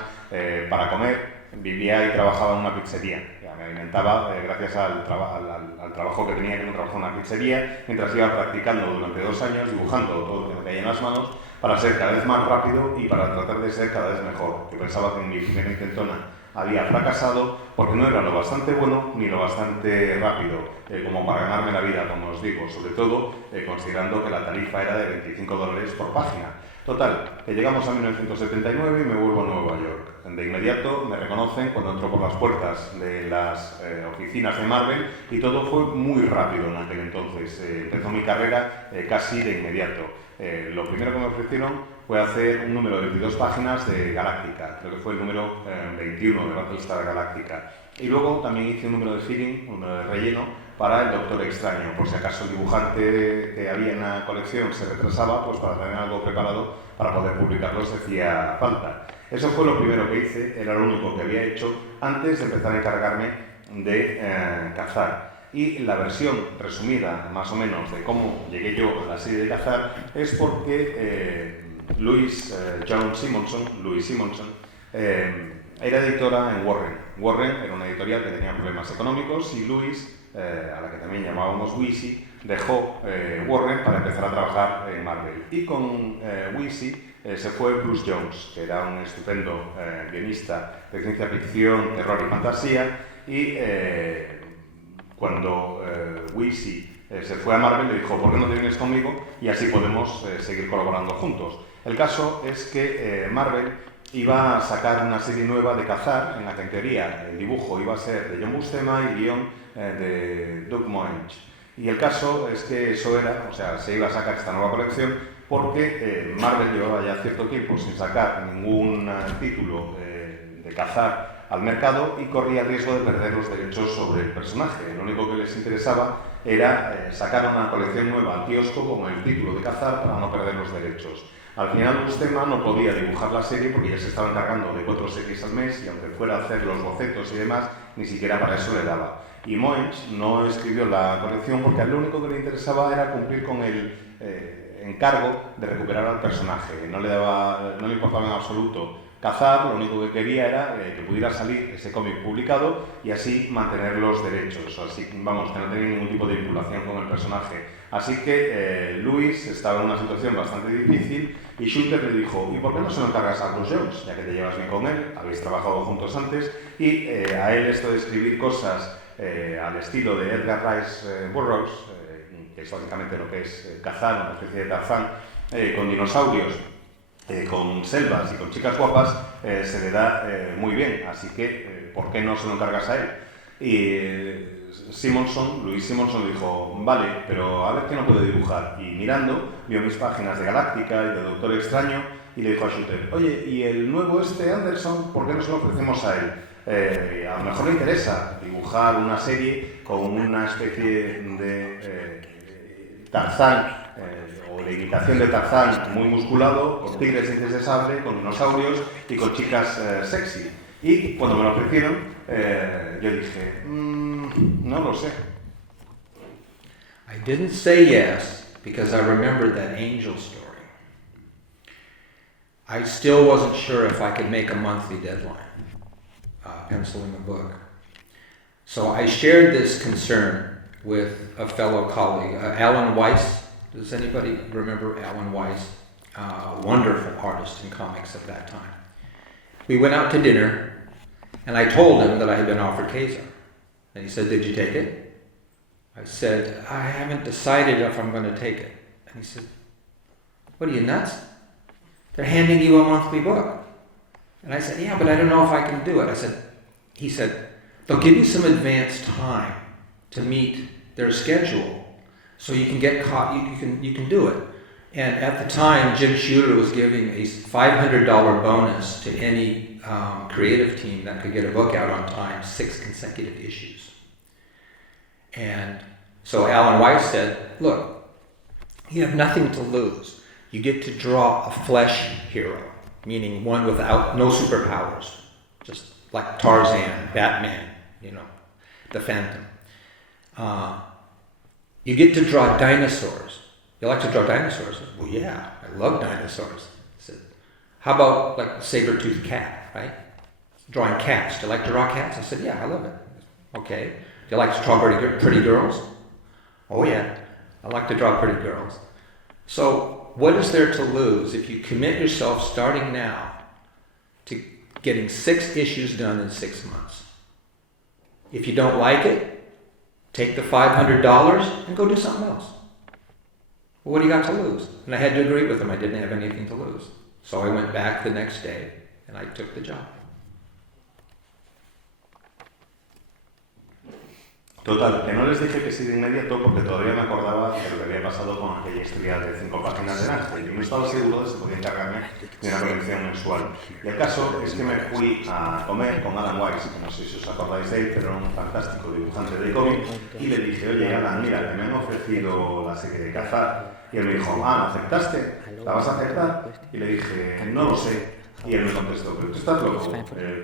Para comer, vivía y trabajaba en una pizzería. Me alimentaba gracias al trabajo que tenía, que no trabajaba en una pizzería, mientras iba practicando durante 2 años, dibujando todo lo que tenía en las manos, para ser cada vez más rápido y para tratar de ser cada vez mejor. Yo pensaba que en mi primera intentona había fracasado porque no era lo bastante bueno ni lo bastante rápido como para ganarme la vida, como os digo, sobre todo considerando que la tarifa era de $25 por página. Total, que llegamos a 1979 y me vuelvo a Nueva York. De inmediato me reconocen cuando entro por las puertas de las oficinas de Marvel y todo fue muy rápido en aquel entonces. Empezó mi carrera casi de inmediato. Lo primero que me ofrecieron fue hacer un número de 22 páginas de Galáctica, creo que fue el número 21 de Battlestar Galactica. Y luego también hice un número de feeling, un número de relleno, para el Doctor Extraño, por si acaso el dibujante que había en la colección se retrasaba, pues para tener algo preparado para poder publicarlo si hacía falta. Eso fue lo primero que hice, era lo único que había hecho antes de empezar a encargarme de Cazar. Y la versión resumida, más o menos, de cómo llegué yo a la serie de Cazar es porque Louise Simonson era editora en Warren. Warren era una editorial que tenía problemas económicos y Louise, a la que también llamábamos Wheezy, dejó Warren para empezar a trabajar en Marvel. Y con Wheezy se fue Bruce Jones, que era un estupendo guionista de ciencia ficción, terror y fantasía, y cuando Wheezy se fue a Marvel le dijo, ¿por qué no te vienes conmigo? Y así podemos seguir colaborando juntos. El caso es que Marvel iba a sacar una serie nueva de cazar, en la que en teoría el dibujo iba a ser de John Buscema y el guión de Doug Moench. Y el caso es que eso era, o sea, se iba a sacar esta nueva colección porque Marvel llevaba ya cierto tiempo sin sacar ningún título de cazar al mercado y corría el riesgo de perder los derechos sobre el personaje. Lo único que les interesaba era sacar una colección nueva al kiosco con el título de cazar para no perder los derechos. Al final Buscema no podía dibujar la serie porque ya se estaba encargando de 4 series al mes y aunque fuera a hacer los bocetos y demás, ni siquiera para eso le daba. Y Moench no escribió la colección porque a él lo único que le interesaba era cumplir con el encargo de recuperar al personaje. No le importaba en absoluto cazar, lo único que quería era que pudiera salir ese cómic publicado y así mantener los derechos, así, vamos, que no tenía ningún tipo de vinculación con el personaje. Así que Lewis estaba en una situación bastante difícil y Shooter le dijo, ¿y por qué no se lo encargas a Bruce Jones? Ya que te llevas bien con él, habéis trabajado juntos antes, y a él esto de escribir cosas al estilo de Edgar Rice Burroughs, que es básicamente lo que es cazar, una especie de Tarzán, con dinosaurios, con selvas y con chicas guapas, se le da muy bien, así que ¿por qué no se lo encargas a él? Y Luis Simonson dijo, vale, pero a ver qué no puede dibujar. Y mirando, vio mis páginas de Galáctica y de Doctor Extraño y le dijo a Shooter, oye, ¿y el nuevo Anderson, por qué no se lo ofrecemos a él? A lo mejor le interesa dibujar una serie con una especie de Tarzán, o de imitación de Tarzán muy musculado, con tigres dientes de sable, con dinosaurios y con chicas sexy. Y cuando me lo ofrecieron, yo dije, no lo sé. I didn't say yes because I remembered that angel story. I still wasn't sure if I could make a monthly deadline, penciling a book. So I shared this concern with a fellow colleague, Alan Weiss. Does anybody remember Alan Weiss? Wonderful artist in comics at that time. We went out to dinner, and I told him that I had been offered Kazar. And he said, did you take it? I said, I haven't decided if I'm going to take it. And he said, what are you, nuts? They're handing you a monthly book. And I said, yeah, but I don't know if I can do it. He said, they'll give you some advance time to meet their schedule so you can get caught, you can do it. And at the time, Jim Shooter was giving a $500 bonus to any creative team that could get a book out on time, 6 consecutive issues. And so Alan Weiss said, look, you have nothing to lose. You get to draw a flesh hero, meaning one without no superpowers, just like Tarzan, Batman, the Phantom. You get to draw dinosaurs. You like to draw dinosaurs? Well, yeah, I love dinosaurs. I said, how about like a saber-toothed cat, right? Drawing cats. Do you like to draw cats? I said, yeah, I love it. Okay. Do you like to draw pretty girls? Oh, yeah, I like to draw pretty girls. So what is there to lose if you commit yourself starting now to getting 6 issues done in 6 months? If you don't like it, take the $500 and go do something else. Well, what do you got to lose? And I had to agree with him. I didn't have anything to lose. So I went back the next day and I took the job. Total, que no les dije que sí de inmediato porque todavía me acordaba de lo que había pasado con aquella historia de 5 páginas de Ángel y no estaba seguro de si podía encargarme de una colección mensual. Y el caso es que me fui a comer con Alan Weiss, que no sé si os acordáis de él, pero era un fantástico dibujante de cómic, y le dije, oye Alan, mira, que me han ofrecido la serie de cazar. Y él me dijo, ¿la aceptaste? ¿La vas a aceptar? Y le dije, no lo sé. Y él me contestó, pero tú estás loco,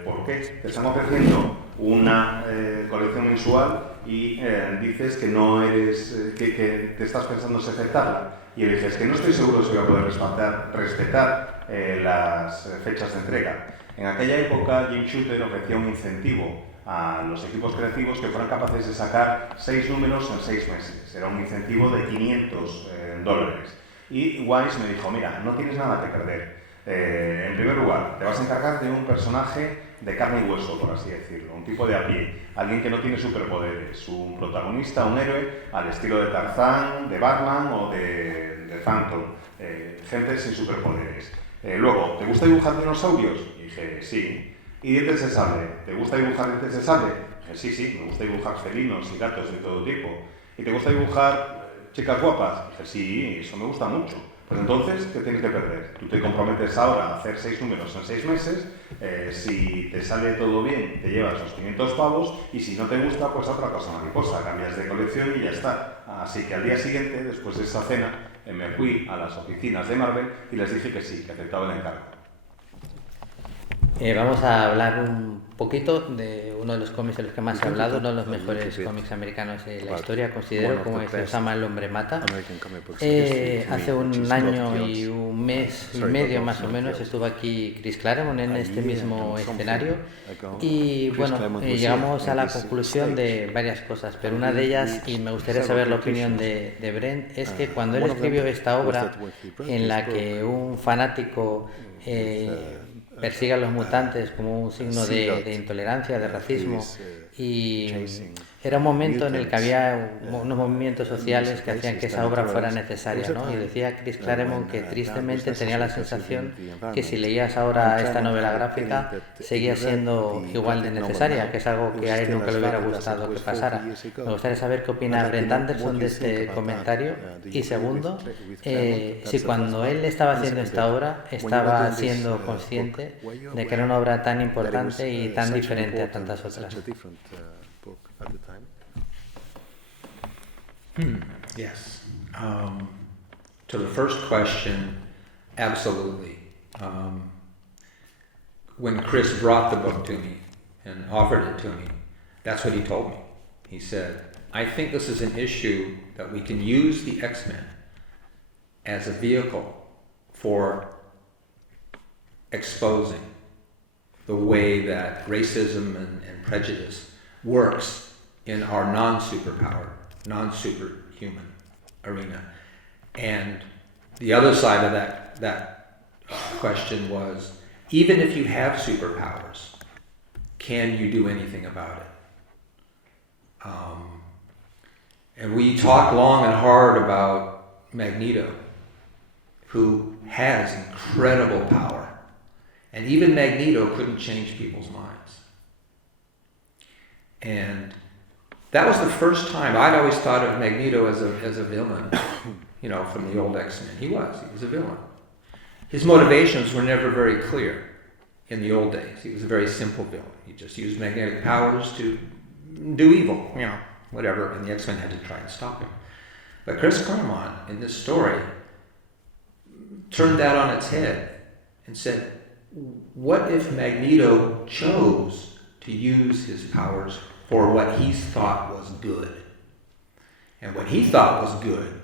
¿por qué? Te están ofreciendo una colección mensual y dices que no eres, que te estás pensando en aceptarla. Y le dije, es que no estoy seguro si voy a poder respetar las fechas de entrega. En aquella época, Jim Shooter ofrecía un incentivo a los equipos creativos que fueran capaces de sacar 6 números en 6 meses. Era un incentivo de $500. Y Weiss me dijo, mira, no tienes nada que perder. En primer lugar, te vas a encargar de un personaje de carne y hueso, por así decirlo, un tipo de a pie, alguien que no tiene superpoderes, un protagonista, un héroe al estilo de Tarzán, de Batman o de Phantom, gente sin superpoderes. Luego, ¿te gusta dibujar dinosaurios? Y dije, sí. ¿Y dientes de sable? ¿Te gusta dibujar dientes de sable? Dije, sí, sí, me gusta dibujar felinos y gatos de todo tipo. ¿Y te gusta dibujar chicas guapas? Dije, sí, eso me gusta mucho. Pues entonces, ¿qué tienes que perder? Tú te comprometes ahora a hacer 6 números en 6 meses, si te sale todo bien, te llevas los 500 pavos, y si no te gusta, pues otra cosa mariposa, cambias de colección y ya está. Así que al día siguiente, después de esa cena, me fui a las oficinas de Marvel y les dije que sí, que aceptaba el encargo. Vamos a hablar un poquito de uno de los cómics de los que más se ha hablado, uno de los mejores cómics americanos de la historia, considero, como es Osama el Hombre Mata. Hace un año y un mes y medio más o menos estuvo aquí Chris Claremont en este mismo escenario y bueno, llegamos a la conclusión de varias cosas, pero una de ellas, y me gustaría saber la opinión de Brent, es que cuando él escribió esta obra en la que un fanático persigue a los mutantes como un signo de intolerancia, de racismo, y era un momento en el que había unos movimientos sociales que hacían que esa obra fuera necesaria, ¿no? Y decía Chris Claremont que tristemente tenía la sensación que si leías ahora esta novela gráfica seguía siendo igual de necesaria, que es algo que a él nunca le hubiera gustado que pasara. Me gustaría saber qué opina Brent Anderson de este comentario, y segundo, si cuando él estaba haciendo esta obra estaba siendo consciente de que era una obra tan importante y tan diferente a tantas otras. Yes. To the first question, absolutely. When Chris brought the book to me and offered it to me, that's what he told me. He said, I think this is an issue that we can use the X-Men as a vehicle for exposing the way that racism and prejudice works in our non-superpowered, non-superhuman arena. And the other side of that question was, even if you have superpowers, can you do anything about it? And we talked long and hard about Magneto, who has incredible power. And even Magneto couldn't change people's minds. And that was the first time I'd always thought of Magneto as a villain, you know, from the old X-Men. He was a villain. His motivations were never very clear in the old days. He was a very simple villain. He just used magnetic powers to do evil, you know, whatever, and the X-Men had to try and stop him. But Chris Claremont, in this story, turned that on its head and said, what if Magneto chose to use his powers for what he thought was good? And what he thought was good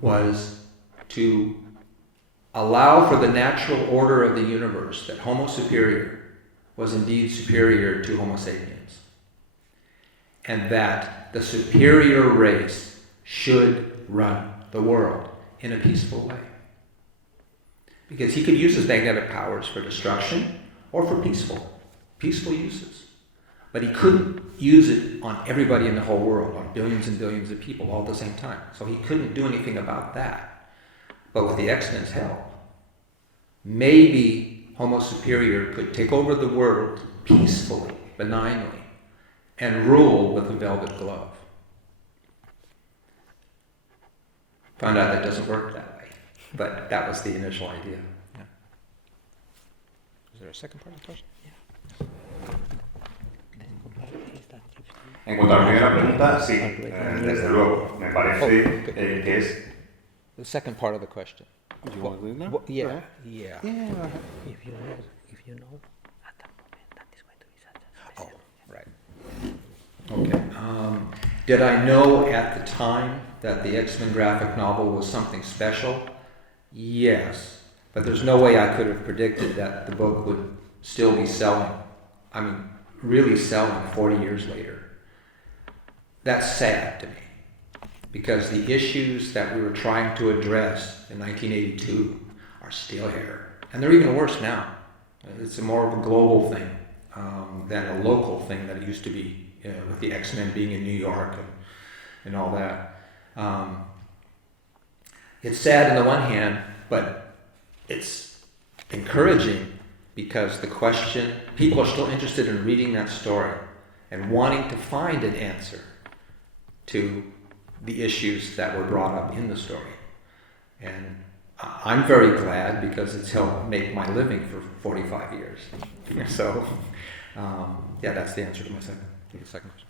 was to allow for the natural order of the universe that Homo superior was indeed superior to Homo sapiens, and that the superior race should run the world in a peaceful way. Because he could use his magnetic powers for destruction or for peaceful uses. But he couldn't use it on everybody in the whole world, on billions and billions of people all at the same time. So he couldn't do anything about that. But with the X-Men's help, maybe Homo Superior could take over the world peacefully, benignly, and rule with a velvet glove. Found out that doesn't work that way. But that was the initial idea. Yeah. Is there a second part of the question? En cuanto a la primera pregunta, sí, desde luego. Me parece que es... The second part of the question. Do you want to do that? Yeah. If you know, at that moment, that is going to be such a Oh, right. Okay. Did I know at the time that the X-Men graphic novel was something special? Yes, but there's no way I could have predicted that the book would still be selling. I mean, really selling 40 years later. That's sad to me, because the issues that we were trying to address in 1982 are still here. And they're even worse now. It's more of a global thing than a local thing that it used to be, with the X-Men being in New York and all that. It's sad on the one hand, but it's encouraging because the question, people are still interested in reading that story and wanting to find an answer to the issues that were brought up in the story. And I'm very glad because it's helped make my living for 45 years. So, yeah, that's the answer to the second question.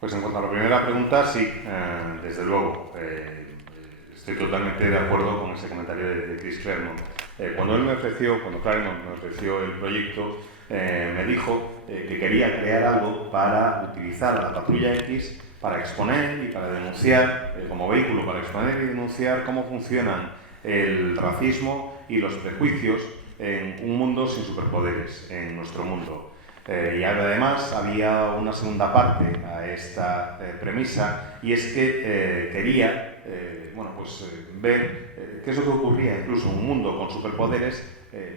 Pues en cuanto a la primera pregunta, sí, desde luego, estoy totalmente de acuerdo con ese comentario de Chris Claremont. Cuando Claremont me ofreció el proyecto, me dijo que quería crear algo para utilizar a la Patrulla X para exponer y para denunciar, como vehículo para exponer y denunciar cómo funcionan el racismo y los prejuicios en un mundo sin superpoderes, en nuestro mundo. Y además había una segunda parte a esta premisa, y es que quería ver qué es lo que ocurría incluso en un mundo con superpoderes,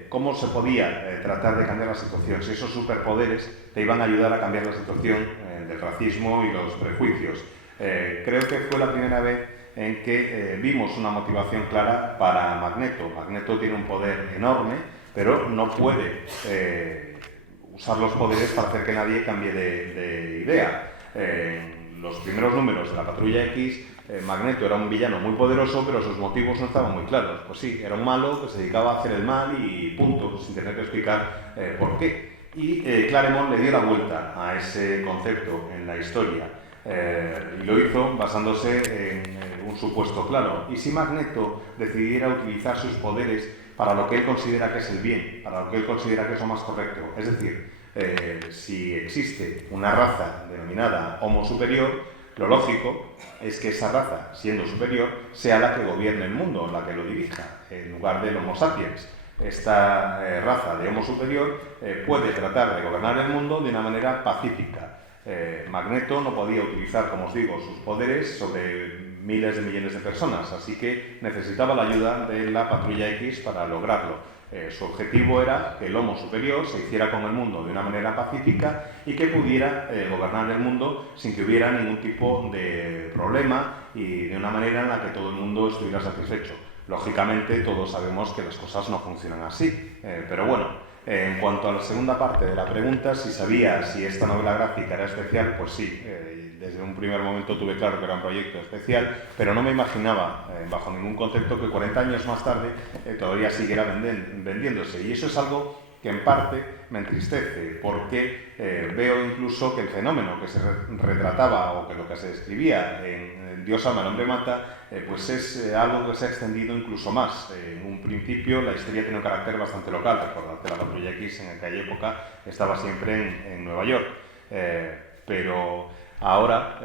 cómo se podía tratar de cambiar la situación, si esos superpoderes te iban a ayudar a cambiar la situación del racismo y los prejuicios. Creo que fue la primera vez en que vimos una motivación clara para Magneto. Magneto tiene un poder enorme, pero no puede usar los poderes para hacer que nadie cambie de idea. En los primeros números de la Patrulla X, Magneto era un villano muy poderoso, pero sus motivos no estaban muy claros. Pues sí, era un malo que se dedicaba a hacer el mal y punto, sin tener que explicar por qué. Y Claremont le dio la vuelta a ese concepto en la historia. Y lo hizo basándose en un supuesto claro. ¿Y si Magneto decidiera utilizar sus poderes para lo que él considera que es el bien, para lo que él considera que es lo más correcto? Es decir, si existe una raza denominada Homo superior, lo lógico es que esa raza, siendo superior, sea la que gobierne el mundo, la que lo dirija, en lugar del Homo sapiens. Esta raza de Homo superior puede tratar de gobernar el mundo de una manera pacífica. Magneto no podía utilizar, como os digo, sus poderes sobre miles de millones de personas, así que necesitaba la ayuda de la Patrulla X para lograrlo. Su objetivo era que el Homo superior se hiciera con el mundo de una manera pacífica y que pudiera gobernar el mundo sin que hubiera ningún tipo de problema y de una manera en la que todo el mundo estuviera satisfecho. Lógicamente, todos sabemos que las cosas no funcionan así, pero bueno. En cuanto a la segunda parte de la pregunta, si sabía si esta novela gráfica era especial, pues sí, desde un primer momento tuve claro que era un proyecto especial, pero no me imaginaba, bajo ningún concepto, que 40 años más tarde todavía siguiera vendiéndose. Y eso es algo que en parte me entristece, porque veo incluso que el fenómeno que se retrataba o que lo que se describía en Dios ama, el hombre mata, pues es algo que se ha extendido incluso más. En un principio la historia tiene un carácter bastante local. Recordad que la Patrulla X en aquella época estaba siempre en Nueva York, pero ahora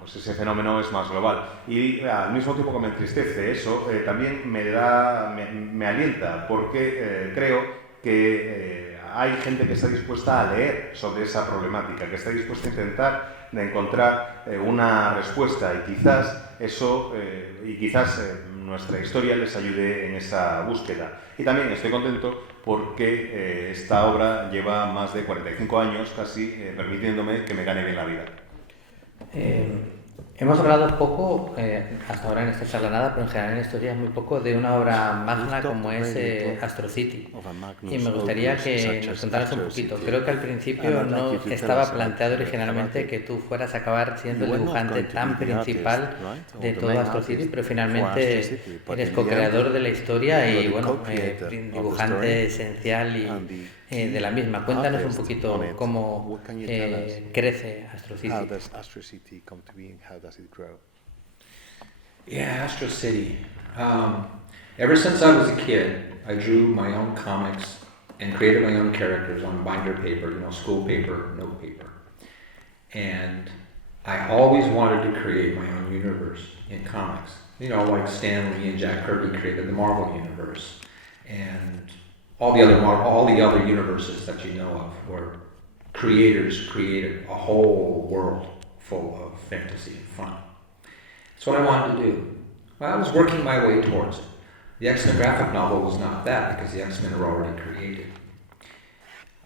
pues ese fenómeno es más global. Y al mismo tiempo que me entristece eso, también me alienta, porque creo que hay gente que está dispuesta a leer sobre esa problemática, que está dispuesta a intentar de encontrar una respuesta, y quizás nuestra historia les ayude en esa búsqueda. Y también estoy contento porque esta obra lleva más de 45 años casi permitiéndome que me gane bien la vida. Hemos hablado poco, hasta ahora en esta charla nada, pero en general en estos días muy poco, de una obra magna como es Astro City. Y me gustaría que nos contaras un poquito. Creo que al principio no estaba planteado originalmente que tú fueras a acabar siendo el dibujante tan principal de todo Astro City, pero finalmente eres co-creador de la historia y dibujante esencial y de la misma. Cuéntanos un poquito cómo crece Astro City. How does Astro City come to be and how does it grow? Yeah, Astro City. Ever since I was a kid, I drew my own comics and created my own characters on binder paper, school paper, note paper. And I always wanted to create my own universe in comics. Like Stan Lee and Jack Kirby created the Marvel universe. And all the other universes that you know of, where creators created a whole world full of fantasy and fun. That's what I wanted to do. Well, I was working my way towards it. The X-Men graphic novel was not that, because the X-Men are already created.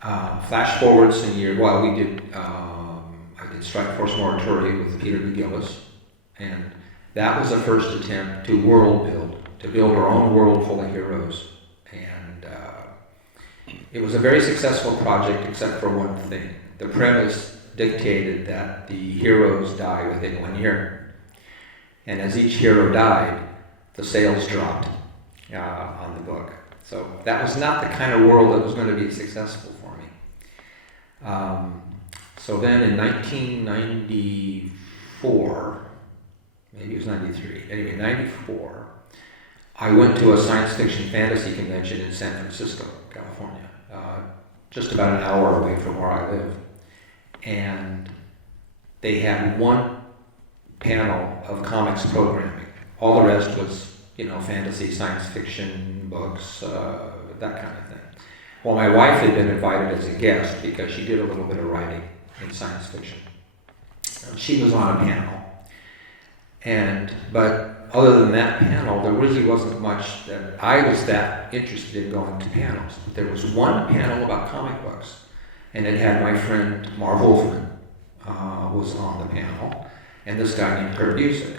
Flash forwards in year, I did Strike Force Morituri with Peter McGillis, and That was the first attempt to world build, to build our own world full of heroes. And it was a very successful project except for one thing. The premise dictated that the heroes die within 1 year. And as each hero died, the sales dropped on the book. So that was not the kind of world that was going to be successful for me. So then in 1994, maybe it was 93, anyway, 94, I went to a science fiction fantasy convention in San Francisco, California, just about an hour away from where I live. And they had one panel of comics programming. All the rest was, fantasy, science fiction, books, that kind of thing. Well, my wife had been invited as a guest because she did a little bit of writing in science fiction. She was on a panel. But other than that panel, there really wasn't much that I was that interested in going to panels. There was one panel about comic books, and it had my friend Marv Wolfman was on the panel, and this guy named Kurt Busiek.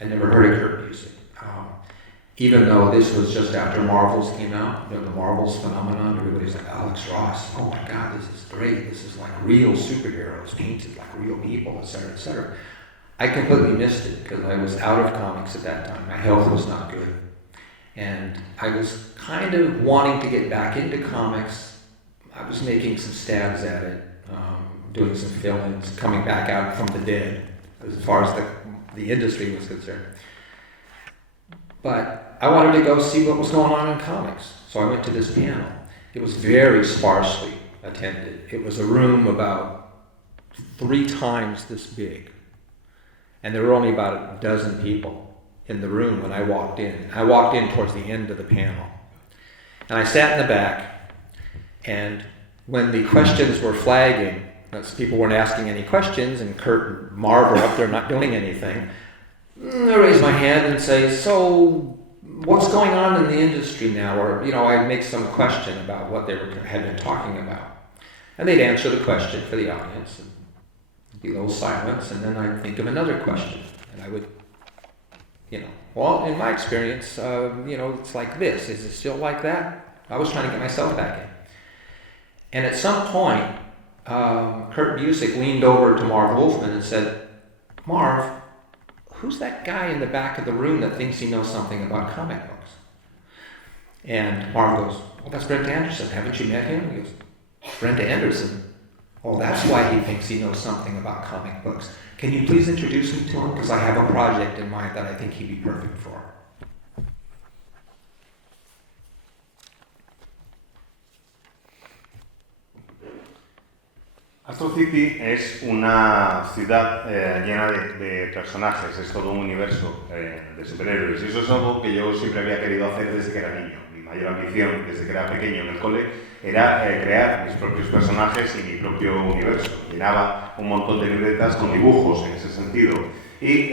I never heard of Kurt Busiek. Even though this was just after Marvels came out, the Marvels phenomenon, everybody's like, Alex Ross, oh my God, this is great. This is like real superheroes, painted like real people, et cetera, et cetera. I completely missed it because I was out of comics at that time. My health was not good. And I was kind of wanting to get back into comics. I was making some stabs at it, doing some fill-ins, coming back out from the dead, as far as the industry was concerned. But I wanted to go see what was going on in comics. So I went to this panel. It was very sparsely attended. It was a room about 3 times this big. And there were only about a dozen people in the room when I walked in. I walked in towards the end of the panel. And I sat in the back, and when the questions were flagging, people weren't asking any questions, and Kurt and Marv were up there not doing anything, I raise my hand and say, so what's going on in the industry now? Or, I'd make some question about what they had been talking about. And they'd answer the question for the audience, and be a little silence, and then I'd think of another question. And I would, well, in my experience, it's like this. Is it still like that? I was trying to get myself back in. And at some point, Kurt Busiek leaned over to Marv Wolfman and said, Marv, who's that guy in the back of the room that thinks he knows something about comic books? And Marv goes, well, that's Brent Anderson. Haven't you met him? He goes, Brent Anderson? Oh, that's why he thinks he knows something about comic books. Can you please introduce me to him? Because I have a project in mind that I think he'd be perfect for. Astro City es una ciudad llena de personajes, es todo un universo de superhéroes, y eso es algo que yo siempre había querido hacer desde que era niño. Mi mayor ambición desde que era pequeño en el cole era crear mis propios personajes y mi propio universo. Llenaba un montón de libretas con dibujos en ese sentido, y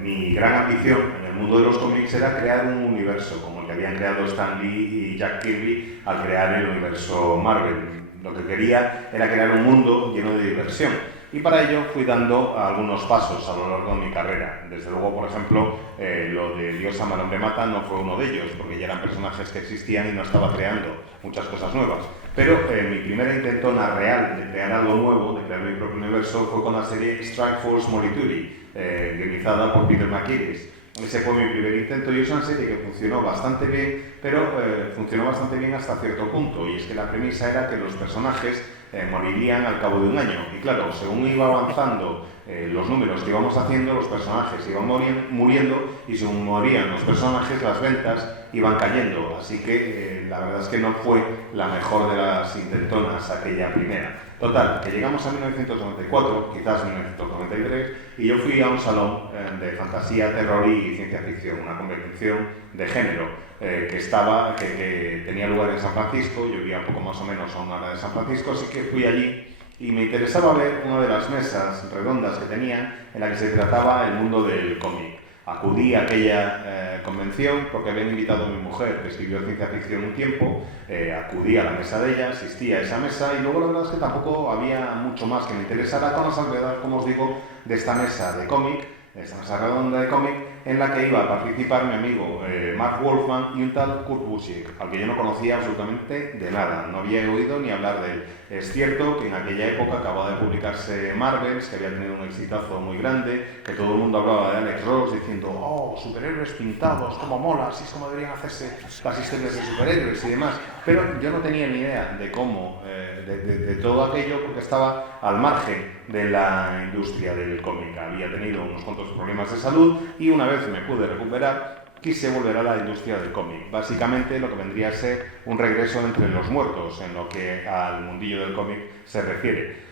mi gran ambición en el mundo de los cómics era crear un universo como el que habían creado Stan Lee y Jack Kirby al crear el universo Marvel. Lo que quería era crear un mundo lleno de diversión, y para ello fui dando algunos pasos a lo largo de mi carrera. Desde luego, por ejemplo, lo de Dios ama al hombre mata no fue uno de ellos, porque ya eran personajes que existían y no estaba creando muchas cosas nuevas. Pero mi primera intentona real de crear algo nuevo, de crear mi propio universo, fue con la serie Strike Force Morituri, guionizada por Peter McGuinness. Ese fue mi primer intento, y es una serie que funcionó bastante bien, pero funcionó bastante bien hasta cierto punto, y es que la premisa era que los personajes morirían al cabo de un año. Y claro, según iba avanzando los números que íbamos haciendo, los personajes iban muriendo, y según morían los personajes, las ventas iban cayendo. Así que la verdad es que no fue la mejor de las intentonas aquella primera. Total, que llegamos a 1994, quizás 1993, y yo fui a un salón de fantasía, terror y ciencia ficción, una convención de género que tenía lugar en San Francisco. Yo vivía un poco más o menos a una hora de San Francisco, así que fui allí y me interesaba ver una de las mesas redondas que tenían en la que se trataba el mundo del cómic. Acudí a aquella convención porque habían invitado a mi mujer, que escribió ciencia ficción un tiempo. Acudí a la mesa de ella, asistí a esa mesa, y luego la verdad es que tampoco había mucho más que me interesara, con la salvedad, como os digo, de esta mesa de cómic, esta mesa redonda de cómic, en la que iba a participar mi amigo Mark Wolfman y un tal Kurt Busiek, al que yo no conocía absolutamente de nada, no había oído ni hablar de él. Es cierto que en aquella época acababa de publicarse Marvels, que había tenido un exitazo muy grande, que todo el mundo hablaba de Alex Ross diciendo, oh, superhéroes pintados, cómo mola, así es como deberían hacerse las historias de superhéroes y demás. Pero yo no tenía ni idea de cómo, de todo aquello, porque estaba al margen de la industria del cómic. Había tenido unos cuantos problemas de salud y una vez me pude recuperar, quise volver a la industria del cómic. Básicamente lo que vendría a ser un regreso entre los muertos en lo que al mundillo del cómic se refiere.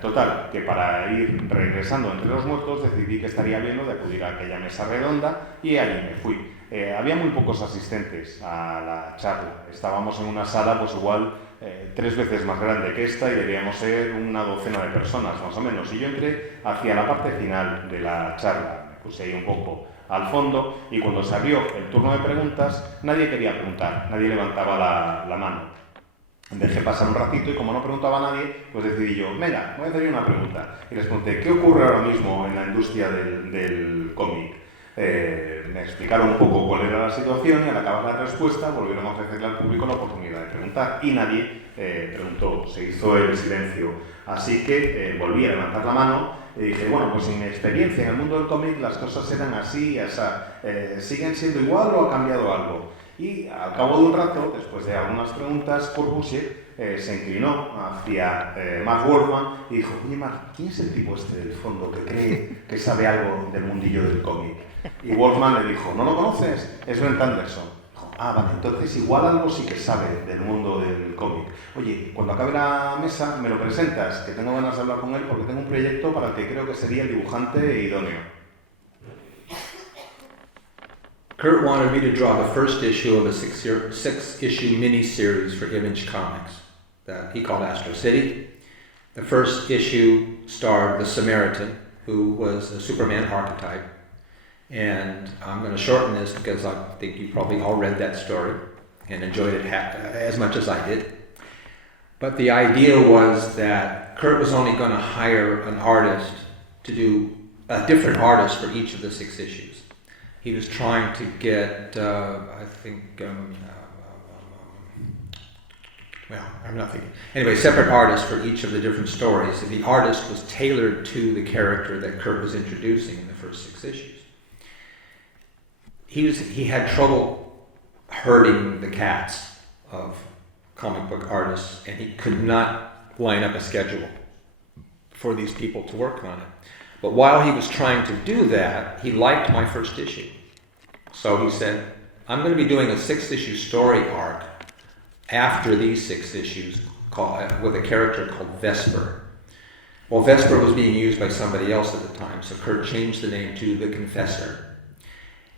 Total, que para ir regresando entre los muertos decidí que estaría bien lo de acudir a aquella mesa redonda y allí me fui. Había muy pocos asistentes a la charla. Estábamos en una sala pues igual 3 veces más grande que esta y debíamos ser una docena de personas más o menos. Y yo entré hacia la parte final de la charla. Me puse ahí un poco al fondo y cuando se abrió el turno de preguntas nadie quería preguntar, nadie levantaba la mano. Dejé pasar un ratito y como no preguntaba a nadie, pues decidí yo, venga, voy a hacer una pregunta. Y les pregunté, ¿qué ocurre ahora mismo en la industria del cómic? Me explicaron un poco cuál era la situación y al acabar la respuesta volvieron a ofrecerle al público la oportunidad de preguntar y nadie preguntó, se hizo el silencio. Así que volví a levantar la mano y dije, bueno, pues en mi experiencia en el mundo del cómic las cosas eran así y así. ¿Siguen siendo igual o ha cambiado algo? Y al cabo de un rato, después de algunas preguntas, Kurt Busiek se inclinó hacia Mark Wolfman y dijo, oye Mark, ¿quién es el tipo este del fondo que cree que sabe algo del mundillo del cómic? Y Wolfman le dijo, ¿no lo conoces? Es Brent Anderson. Dijo, ah, vale, entonces igual algo sí que sabe del mundo del cómic. Oye, cuando acabe la mesa me lo presentas, que tengo ganas de hablar con él porque tengo un proyecto para el que creo que sería el dibujante idóneo. Kurt wanted me to draw the first issue of a six-issue mini-series for Image Comics that he called Astro City. The first issue starred the Samaritan, who was a Superman archetype. And I'm going to shorten this because I think you probably all read that story and enjoyed it as much as I did. But the idea was that Kurt was only going to hire an artist to do a different artist for each of the 6 issues. He was trying to get, I'm not thinking. Anyway, separate artists for each of the different stories. And the artist was tailored to the character that Kurt was introducing in the first 6 issues. He had trouble herding the cats of comic book artists, and he could not line up a schedule for these people to work on it. But while he was trying to do that, he liked my first issue. So he said, I'm going to be doing a 6-issue story arc after these 6 issues with a character called Vesper. Well, Vesper was being used by somebody else at the time, so Kurt changed the name to The Confessor.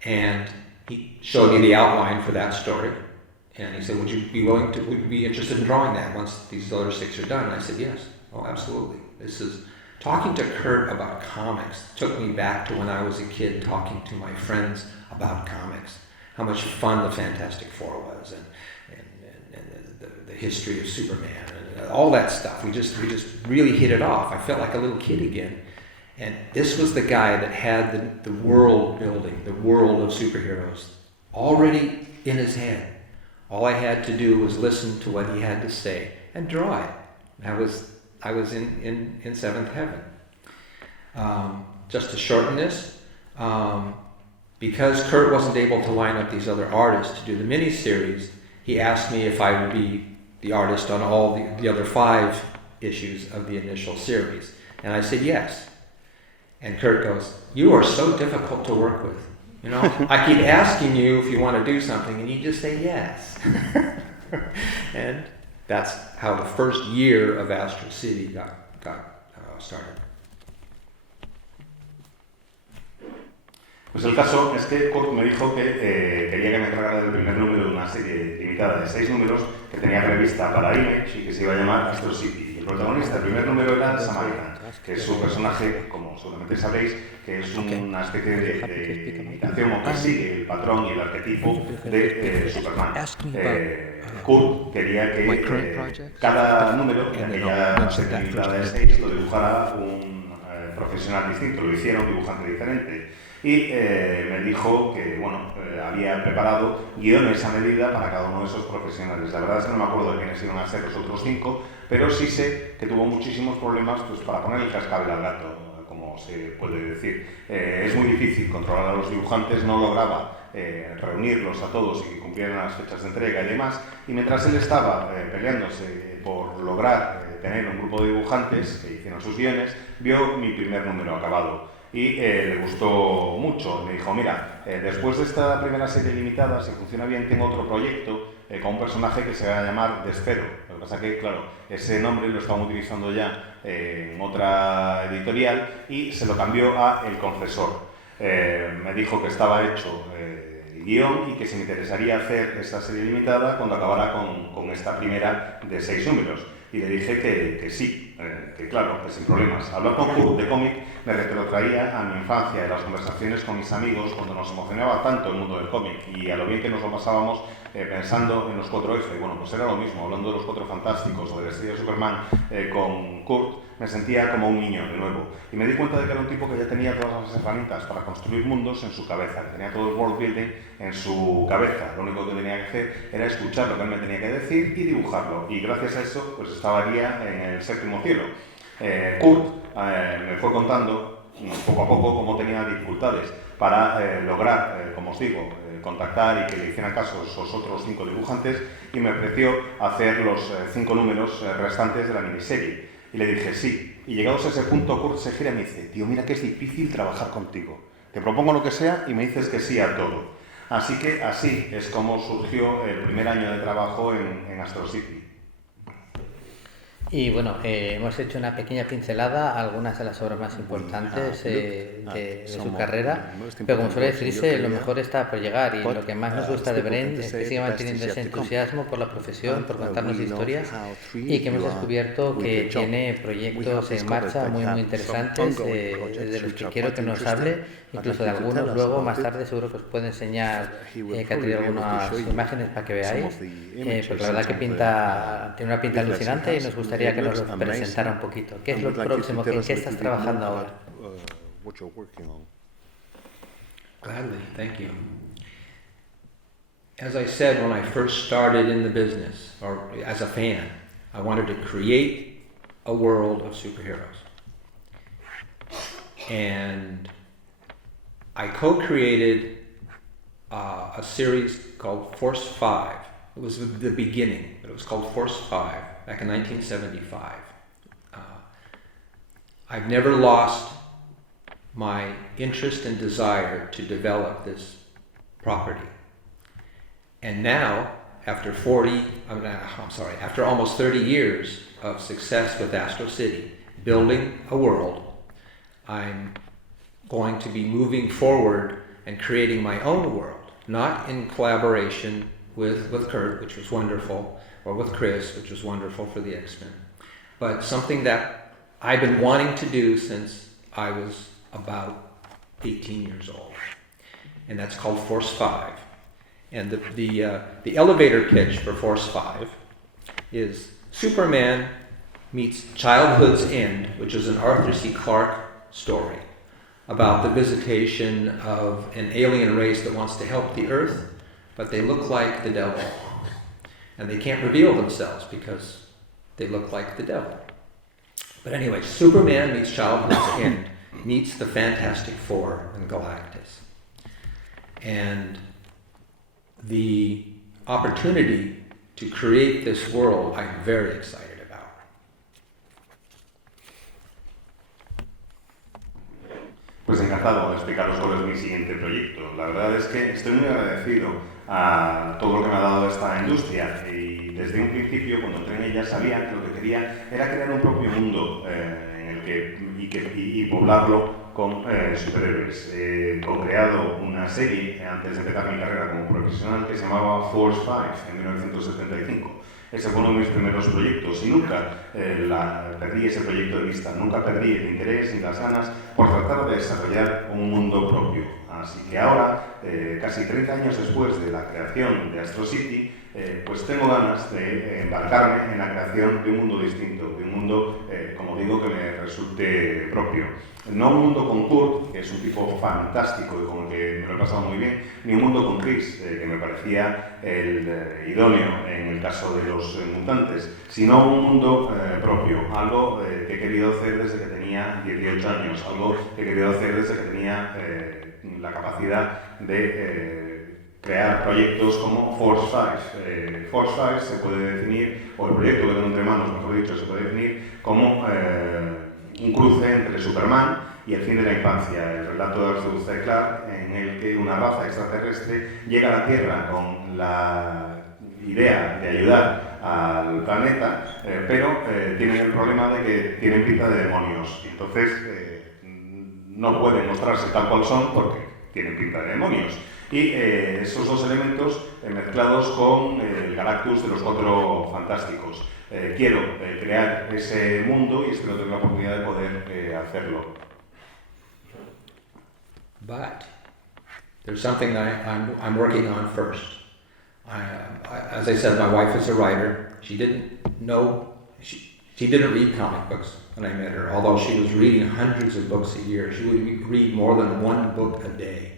And he showed me the outline for that story. And he said, would you be interested in drawing that once these other 6 are done? And I said, yes. Oh, absolutely. Talking to Kurt about comics took me back to when I was a kid talking to my friends about comics. How much fun the Fantastic Four was and the history of Superman and all that stuff. We just really hit it off. I felt like a little kid again. And this was the guy that had the world building, the world of superheroes already in his head. All I had to do was listen to what he had to say and draw it. I was in 7th heaven. Just to shorten this, because Kurt wasn't able to line up these other artists to do the miniseries, he asked me if I would be the artist on all the other 5 issues of the initial series. And I said yes. And Kurt goes, you are so difficult to work with. You know, I keep asking you if you want to do something and you just say yes. And that's how the first year of Astro City got started. Pues el caso es que Kurt me dijo que quería que me encargara del primer número de una serie limitada de 6 números que tenía prevista para Image y que se iba a llamar Astro City. Y el protagonista del primer número era Samaritan, que es un personaje, como seguramente sabréis, que es una especie de imitación o que sigue el patrón y el arquetipo de Superman. Kurt quería que cada número de aquella serie limitada de 6 lo dibujara un profesional distinto, lo hiciera un dibujante diferente. Y me dijo que había preparado guiones a medida para cada uno de esos profesionales. La verdad es que no me acuerdo de quiénes iban a ser los otros 5, pero sí sé que tuvo muchísimos problemas pues, para poner el cascabel al gato, como se puede decir. Es muy difícil controlar a los dibujantes, no lograba reunirlos a todos y que cumplieran las fechas de entrega y demás. Y mientras él estaba peleándose por lograr tener un grupo de dibujantes que hicieron sus guiones, vio mi primer número acabado. Y le gustó mucho. Me dijo, mira, después de esta primera serie limitada, si funciona bien, tengo otro proyecto con un personaje que se va a llamar Despero. Lo que pasa que, claro, ese nombre lo estaban utilizando ya en otra editorial y se lo cambió a El Confesor. Me dijo que estaba hecho el guión y que se me interesaría hacer esta serie limitada cuando acabara con esta primera de 6 números. Y le dije que sí, que claro, que sin problemas. Hablar con Kurt de cómic me retrotraía a mi infancia y las conversaciones con mis amigos cuando nos emocionaba tanto el mundo del cómic y a lo bien que nos lo pasábamos pensando en los 4F. Bueno, pues era lo mismo, hablando de los 4 Fantásticos o de la estrella de Superman con Kurt, me sentía como un niño de nuevo. Y me di cuenta de que era un tipo que ya tenía todas las herramientas para construir mundos en su cabeza, que tenía todo el world building en su cabeza. Lo único que tenía que hacer era escuchar lo que él me tenía que decir y dibujarlo. Y gracias a eso, pues estaría en el 7º cielo. Kurt me fue contando poco a poco cómo tenía dificultades para lograr, como os digo, contactar y que le hicieran caso esos otros 5 dibujantes y me ofreció hacer los 5 números restantes de la miniserie. Y le dije sí. Y llegados a ese punto, Kurt se gira y me dice, tío, mira que es difícil trabajar contigo. Te propongo lo que sea y me dices que sí a todo. Así que así es como surgió el primer año de trabajo en Astro City. Y bueno, hemos hecho una pequeña pincelada a algunas de las obras más importantes de su carrera, pero como suele decirse, lo mejor está por llegar y lo que más nos gusta de Bren es que sigue manteniendo ese entusiasmo por la profesión, por contarnos historias y que hemos descubierto que tiene proyectos en marcha muy interesantes de los que quiero que nos hable, incluso de algunos luego más tarde seguro que os puedo enseñar que ha tenido algunas imágenes para que veáis, porque la verdad que tiene una pinta alucinante y nos gustaría que nos lo presentara un poquito. ¿Qué es lo próximo? ¿En qué estás trabajando ahora? Gladly, thank you. As I said when I first started in the business, or as a fan, I wanted to create a world of superheroes. And I co-created a series called Force 5. It was the beginning, but it was called Force 5 back in 1975. I've never lost my interest and desire to develop this property. And now, after almost 30 years of success with Astro City, building a world, I'm going to be moving forward and creating my own world, not in collaboration with Kurt, which was wonderful, or with Chris, which was wonderful for the X-Men, but something that I've been wanting to do since I was about 18 years old. And that's called Force 5. And the elevator pitch for Force 5 is Superman meets Childhood's End, which is an Arthur C. Clarke story about the visitation of an alien race that wants to help the Earth, but they look like the devil. And they can't reveal themselves because they look like the devil. But anyway, Superman meets Childhood's End, meets the Fantastic Four and Galactus. And the opportunity to create this world, I'm very excited about. Pues encantado de explicaros cuál es mi siguiente proyecto. La verdad es que estoy muy agradecido a todo lo que me ha dado esta industria y desde un principio, cuando entré en ella, sabía que lo que quería era crear un propio mundo en el y poblarlo con superhéroes. He creado una serie antes de empezar mi carrera como profesional que se llamaba Force 5 en 1975. Ese fue uno de mis primeros proyectos y nunca perdí ese proyecto de vista, nunca perdí el interés ni las ganas por tratar de desarrollar un mundo propio. Así que ahora, casi 30 años después de la creación de Astro City, pues tengo ganas de embarcarme en la creación de un mundo distinto, de un mundo, como digo, que me resulte propio. No un mundo con Kurt, que es un tipo fantástico y con el que me lo he pasado muy bien, ni un mundo con Chris, que me parecía el idóneo en el caso de los mutantes, sino un mundo propio, algo que he querido hacer desde que tenía 18 años, algo que he querido hacer desde que tenía la capacidad de crear proyectos como Force 5. Force 5 se puede definir, o el proyecto que tengo entre manos, mejor dicho, se puede definir como un cruce entre Superman y el fin de la infancia, el relato de Arthur C. Clarke, en el que una raza extraterrestre llega a la Tierra con la idea de ayudar al planeta, pero tienen el problema de que tienen pinta de demonios, y entonces no pueden mostrarse tal cual son porque tienen pinta de demonios. Y esos dos elementos mezclados con el Galactus de los Cuatro Fantásticos. Quiero crear ese mundo y espero tener la oportunidad de poder hacerlo. But there's something I'm working on first. As I said, my wife is a writer. She didn't read comic books when I met her, although she was reading hundreds of books a year. She would read more than one book a day.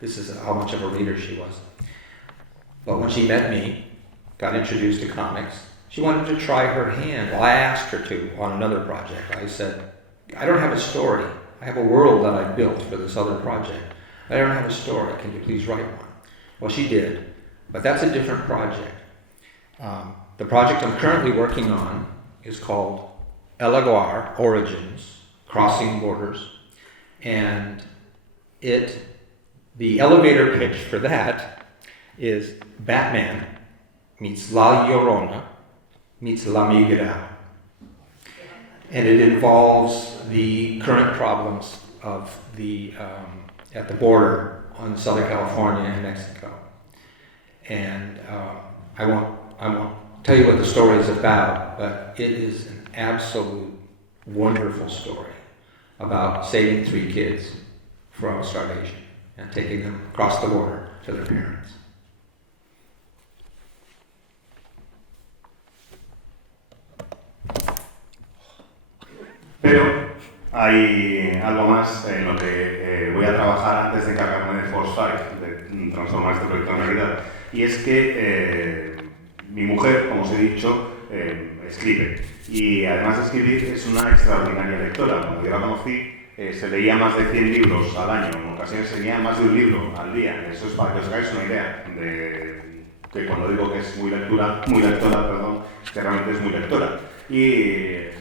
This is how much of a reader she was. But when she met me, got introduced to comics, she wanted to try her hand. Well, I asked her to on another project. I said, I don't have a story. I have a world that I built for this other project. I don't have a story. Can you please write one? Well, she did, but that's a different project. The project I'm currently working on is called El-Aguar Origins, Crossing Borders, and the elevator pitch for that is Batman meets La Llorona meets La Migra. And it involves the current problems of at the border on Southern California and Mexico. And I won't tell you what the story is about, but it is an absolute wonderful story about saving 3 kids from starvation and taking them across the border to their parents. Pero hay algo más en lo que voy a trabajar antes de encargarme de Force 5, de transformar este proyecto en realidad. Y es que mi mujer, como os he dicho, escribe. Y además de escribir, es una extraordinaria lectora. Cuando yo la conocí, se leía más de 100 libros al año. En ocasiones se leía más de un libro al día. Eso es para que os hagáis una idea de que cuando digo que es muy lectora, que realmente es muy lectora. Y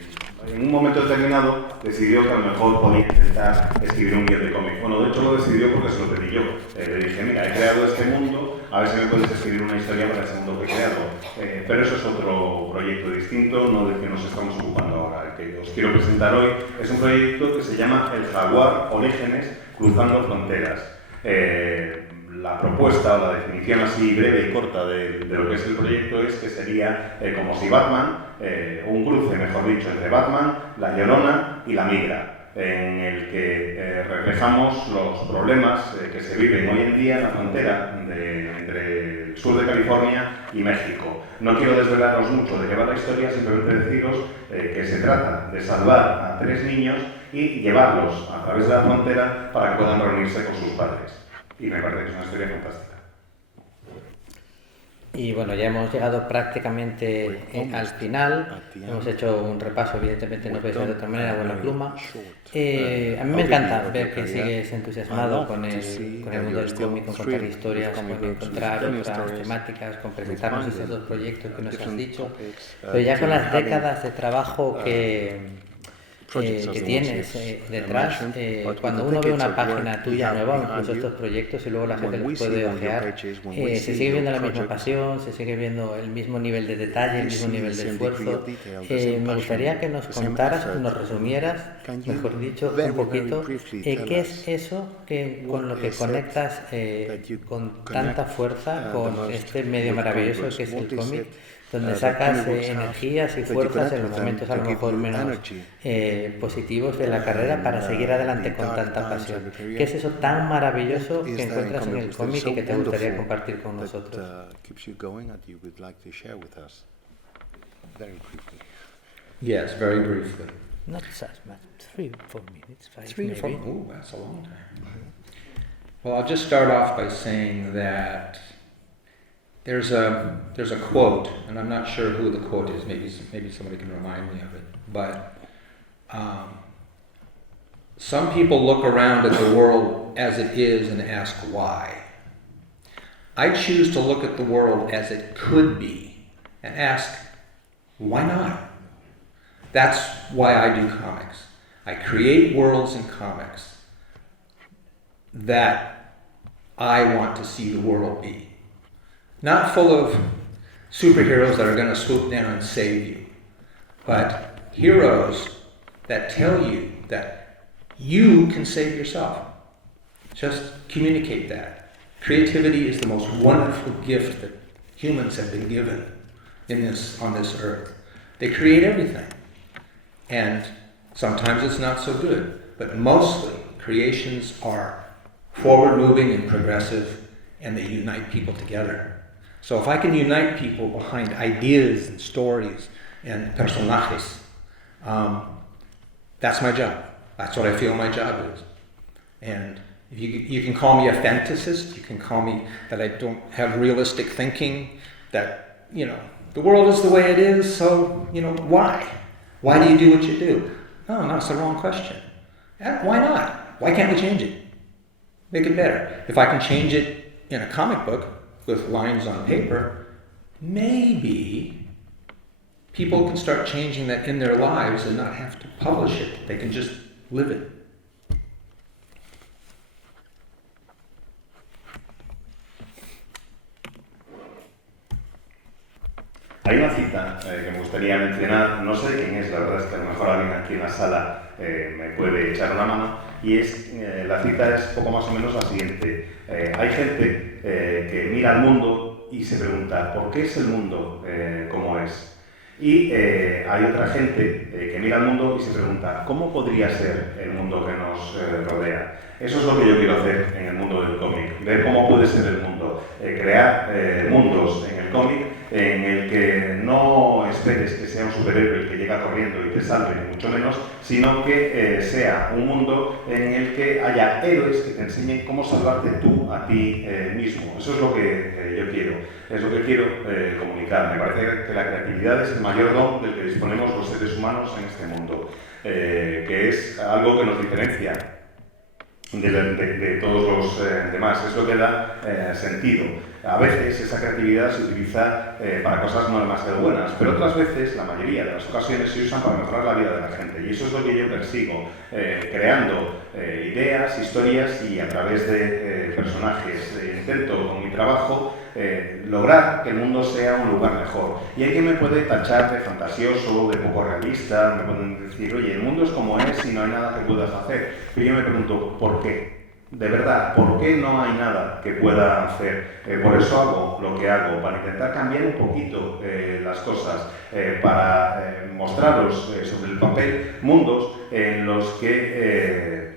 en un momento determinado decidió que a lo mejor podía intentar escribir un guion de cómic. Bueno, de hecho lo decidió porque se lo pedí yo. Le dije, mira, he creado este mundo, a ver si me puedes escribir una historia para ese mundo que he creado. Pero eso es otro proyecto distinto, no del que nos estamos ocupando ahora. El que os quiero presentar hoy es un proyecto que se llama El Jaguar Orígenes Cruzando Fronteras. La propuesta o la definición así breve y corta de lo que es el proyecto es que sería como si Batman, un cruce, mejor dicho, entre Batman, La Llorona y La Migra, en el que reflejamos los problemas que se viven hoy en día en la frontera entre el sur de California y México. No quiero desvelaros mucho de qué va la historia, simplemente deciros que se trata de salvar a 3 niños y llevarlos a través de la frontera para que puedan reunirse con sus padres. Y me parece que es una historia fantástica. Y bueno, ya hemos llegado prácticamente al final. Hemos hecho un repaso, evidentemente no puede ser de otra manera, con la pluma. A mí me encanta ver que sigues entusiasmado con el mundo del cómic, con contar historias, con encontrar otras temáticas, con presentarnos estos 2 proyectos que nos has dicho. Pero ya con las décadas de trabajo que tienes detrás, cuando uno ve una página tuya nueva, incluso estos proyectos, y luego la gente los puede ojear, se sigue viendo la misma pasión, se sigue viendo el mismo nivel de detalle, el mismo nivel de esfuerzo. Me gustaría que nos contaras, nos resumieras, mejor dicho, un poquito, qué es eso con lo que conectas con tanta fuerza con este medio maravilloso que es el cómic, donde that sacas chemicals have, energías y that you fuerzas connect en los with them momentos a to lo give mejor you menos energy. positivos de la carrera para seguir adelante the con dark tanta times pasión. of your career. ¿Qué es eso tan maravilloso What is que that in encuentras en comic el books that is cómic so y que te gustaría wonderful compartir con that nosotros? keeps you going that you would like to share with us? Very briefly. Yes, very briefly. Not so much, 3-4 minutes, 5 3 or 4. maybe. Ooh, that's a long time. Well, I'll just start off by saying that there's a quote, and I'm not sure who the quote is. Maybe somebody can remind me of it. But some people look around at the world as it is and ask why. I choose to look at the world as it could be and ask, why not? That's why I do comics. I create worlds in comics that I want to see the world be. Not full of superheroes that are going to swoop down and save you, but heroes that tell you that you can save yourself. Just communicate that. Creativity is the most wonderful gift that humans have been given on this earth. They create everything. And sometimes it's not so good, but mostly creations are forward-moving and progressive, and they unite people together. So if I can unite people behind ideas and stories and personajes, that's my job. That's what I feel my job is. And you can call me a fantasist, you can call me that I don't have realistic thinking, that, the world is the way it is, so, why? Why do you do what you do? No, it's the wrong question. Why not? Why can't we change it? Make it better. If I can change it in a comic book with lines on paper, maybe people can start changing that in their lives and not have to publish it. They can just live it. Hay una cita que me gustaría mencionar, no sé de quién es, la verdad es que a lo mejor alguien aquí en la sala me puede echar una mano, y la cita es poco más o menos la siguiente. Hay gente que mira al mundo y se pregunta, ¿por qué es el mundo como es? Y hay otra gente que mira al mundo y se pregunta, ¿cómo podría ser el mundo que nos rodea? Eso es lo que yo quiero hacer en el mundo del cómic, ver cómo puede ser el mundo, crear mundos en el cómic en el que no esperes que sea un superhéroe el que llega corriendo y te salve, ni mucho menos, sino que sea un mundo en el que haya héroes que te enseñen cómo salvarte tú a ti mismo. Eso es lo que yo quiero, es lo que quiero comunicar. Me parece que la creatividad es el mayor don del que disponemos los seres humanos en este mundo, que es algo que nos diferencia de todos los demás, es lo que da sentido. A veces esa creatividad se utiliza para cosas no demasiado buenas, pero otras veces, la mayoría de las ocasiones, se usan para mejorar la vida de la gente, y eso es lo que yo persigo, creando ideas, historias, y a través de personajes intento con mi trabajo lograr que el mundo sea un lugar mejor. Y alguien me puede tachar de fantasioso, de poco realista, me pueden decir, oye, el mundo es como es y no hay nada que puedas hacer. Pero yo me pregunto, ¿por qué? De verdad, ¿por qué no hay nada que pueda hacer? Por eso hago lo que hago, para intentar cambiar un poquito las cosas, para mostraros sobre el papel mundos en los que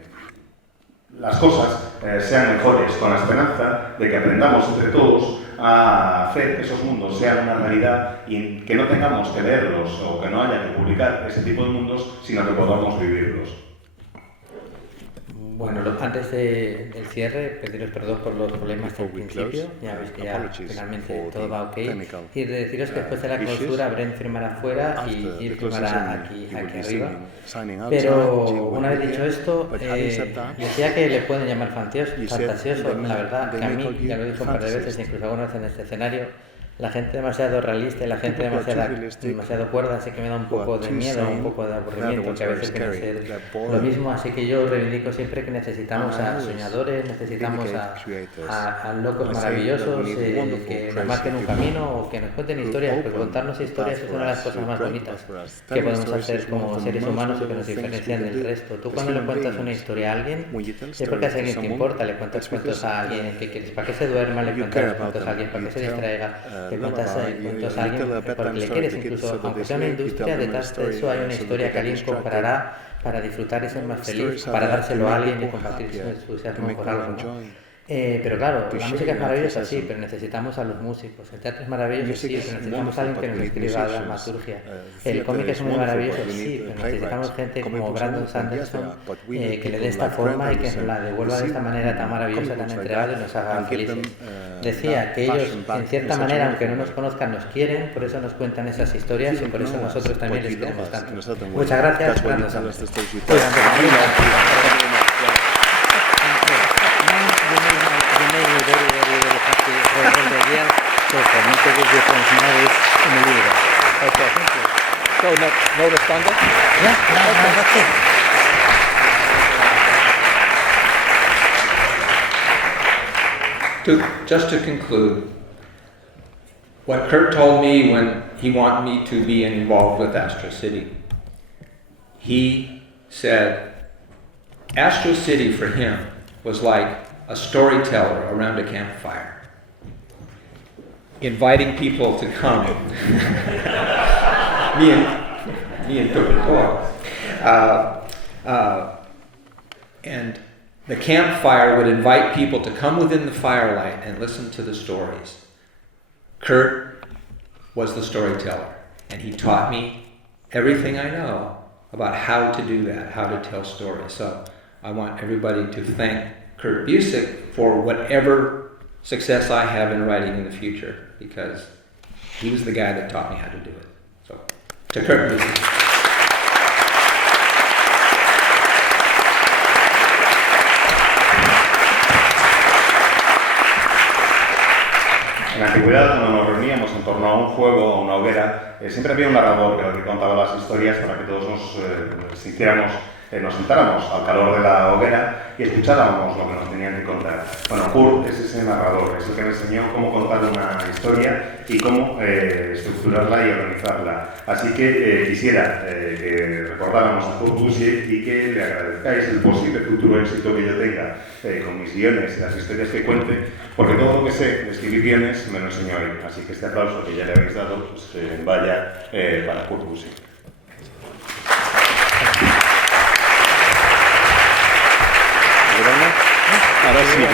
las cosas sean mejores, con la esperanza de que aprendamos entre todos a hacer que esos mundos sean una realidad y que no tengamos que leerlos o que no haya que publicar ese tipo de mundos, sino que podamos vivirlos. Bueno, antes del cierre, pediros perdón por los problemas del principio, ya veis que ya finalmente todo va ok, y deciros que después de la clausura Brent firmará afuera y Jim firmará aquí arriba, pero una vez dicho esto, decía que le pueden llamar fantasioso, la verdad que a mí, ya lo he dicho un par de veces, incluso alguna vez en este escenario, la gente demasiado realista y la gente demasiado cuerda, así que me da un poco de miedo, un poco de aburrimiento, que a veces quiere ser lo mismo, así que yo reivindico siempre que necesitamos a soñadores, necesitamos a locos maravillosos que nos marquen un camino o que nos cuenten historias, porque contarnos historias es una de las cosas más bonitas que podemos hacer como seres humanos y que nos diferencian del resto. Tú cuando le cuentas una historia a alguien, es porque a alguien te importa, le cuentas cuentos a alguien que quieres para que se duerma, le cuentas cuentos a alguien para que se distraiga. que cuentas cuentos a alguien porque le quieres, incluso aunque sea una industria, detrás de eso hay una historia que alguien comprará para disfrutar y ser más feliz, para dárselo a alguien y compartir su entusiasmo por algo, ¿no? Pero claro, la música es maravillosa, sí, pero necesitamos a los músicos. El teatro es maravilloso, sí, pero necesitamos a alguien que nos escriba la dramaturgia. El cómic es muy maravilloso, sí, pero necesitamos gente como Brandon Sanderson que le dé esta forma y que nos la devuelva de esta manera tan maravillosa, tan entregada y nos haga felices. Decía que ellos, en cierta manera, aunque no nos conozcan, nos quieren, por eso nos cuentan esas historias y por eso nosotros también les queremos tanto. Muchas gracias, Brandon Sanderson. Okay, thank you. So, no responde? Yeah, that's it. Just to conclude, what Kurt told me when he wanted me to be involved with Astro City, he said Astro City for him was like a storyteller around a campfire, inviting people to come. me and Kurt and the campfire would invite people to come within the firelight and listen to the stories. Kurt was the storyteller, and he taught me everything I know about how to do that, how to tell stories. So I want everybody to thank Kurt Busiek for whatever success I have in writing in the future, because he was the guy that taught me how to do it. So, to Kurt Busiek. En la antigüedad, cuando nos reuníamos en torno a un fuego, a una hoguera, siempre había un narrador que era el que contaba las historias para que todos nos sentáramos al calor de la hoguera y escucháramos lo que nos tenían que contar. Bueno, Kurt es ese narrador, es el que me enseñó cómo contar una historia y cómo estructurarla y organizarla. Así que quisiera que recordáramos a Kurt Busiek y que le agradezcáis el posible futuro éxito que yo tenga con mis guiones y las historias que cuente, porque todo lo que sé de escribir guiones me lo enseñó él. Así que este aplauso que ya le habéis dado pues, vaya para Kurt Busiek. Ahora sí, ¿no?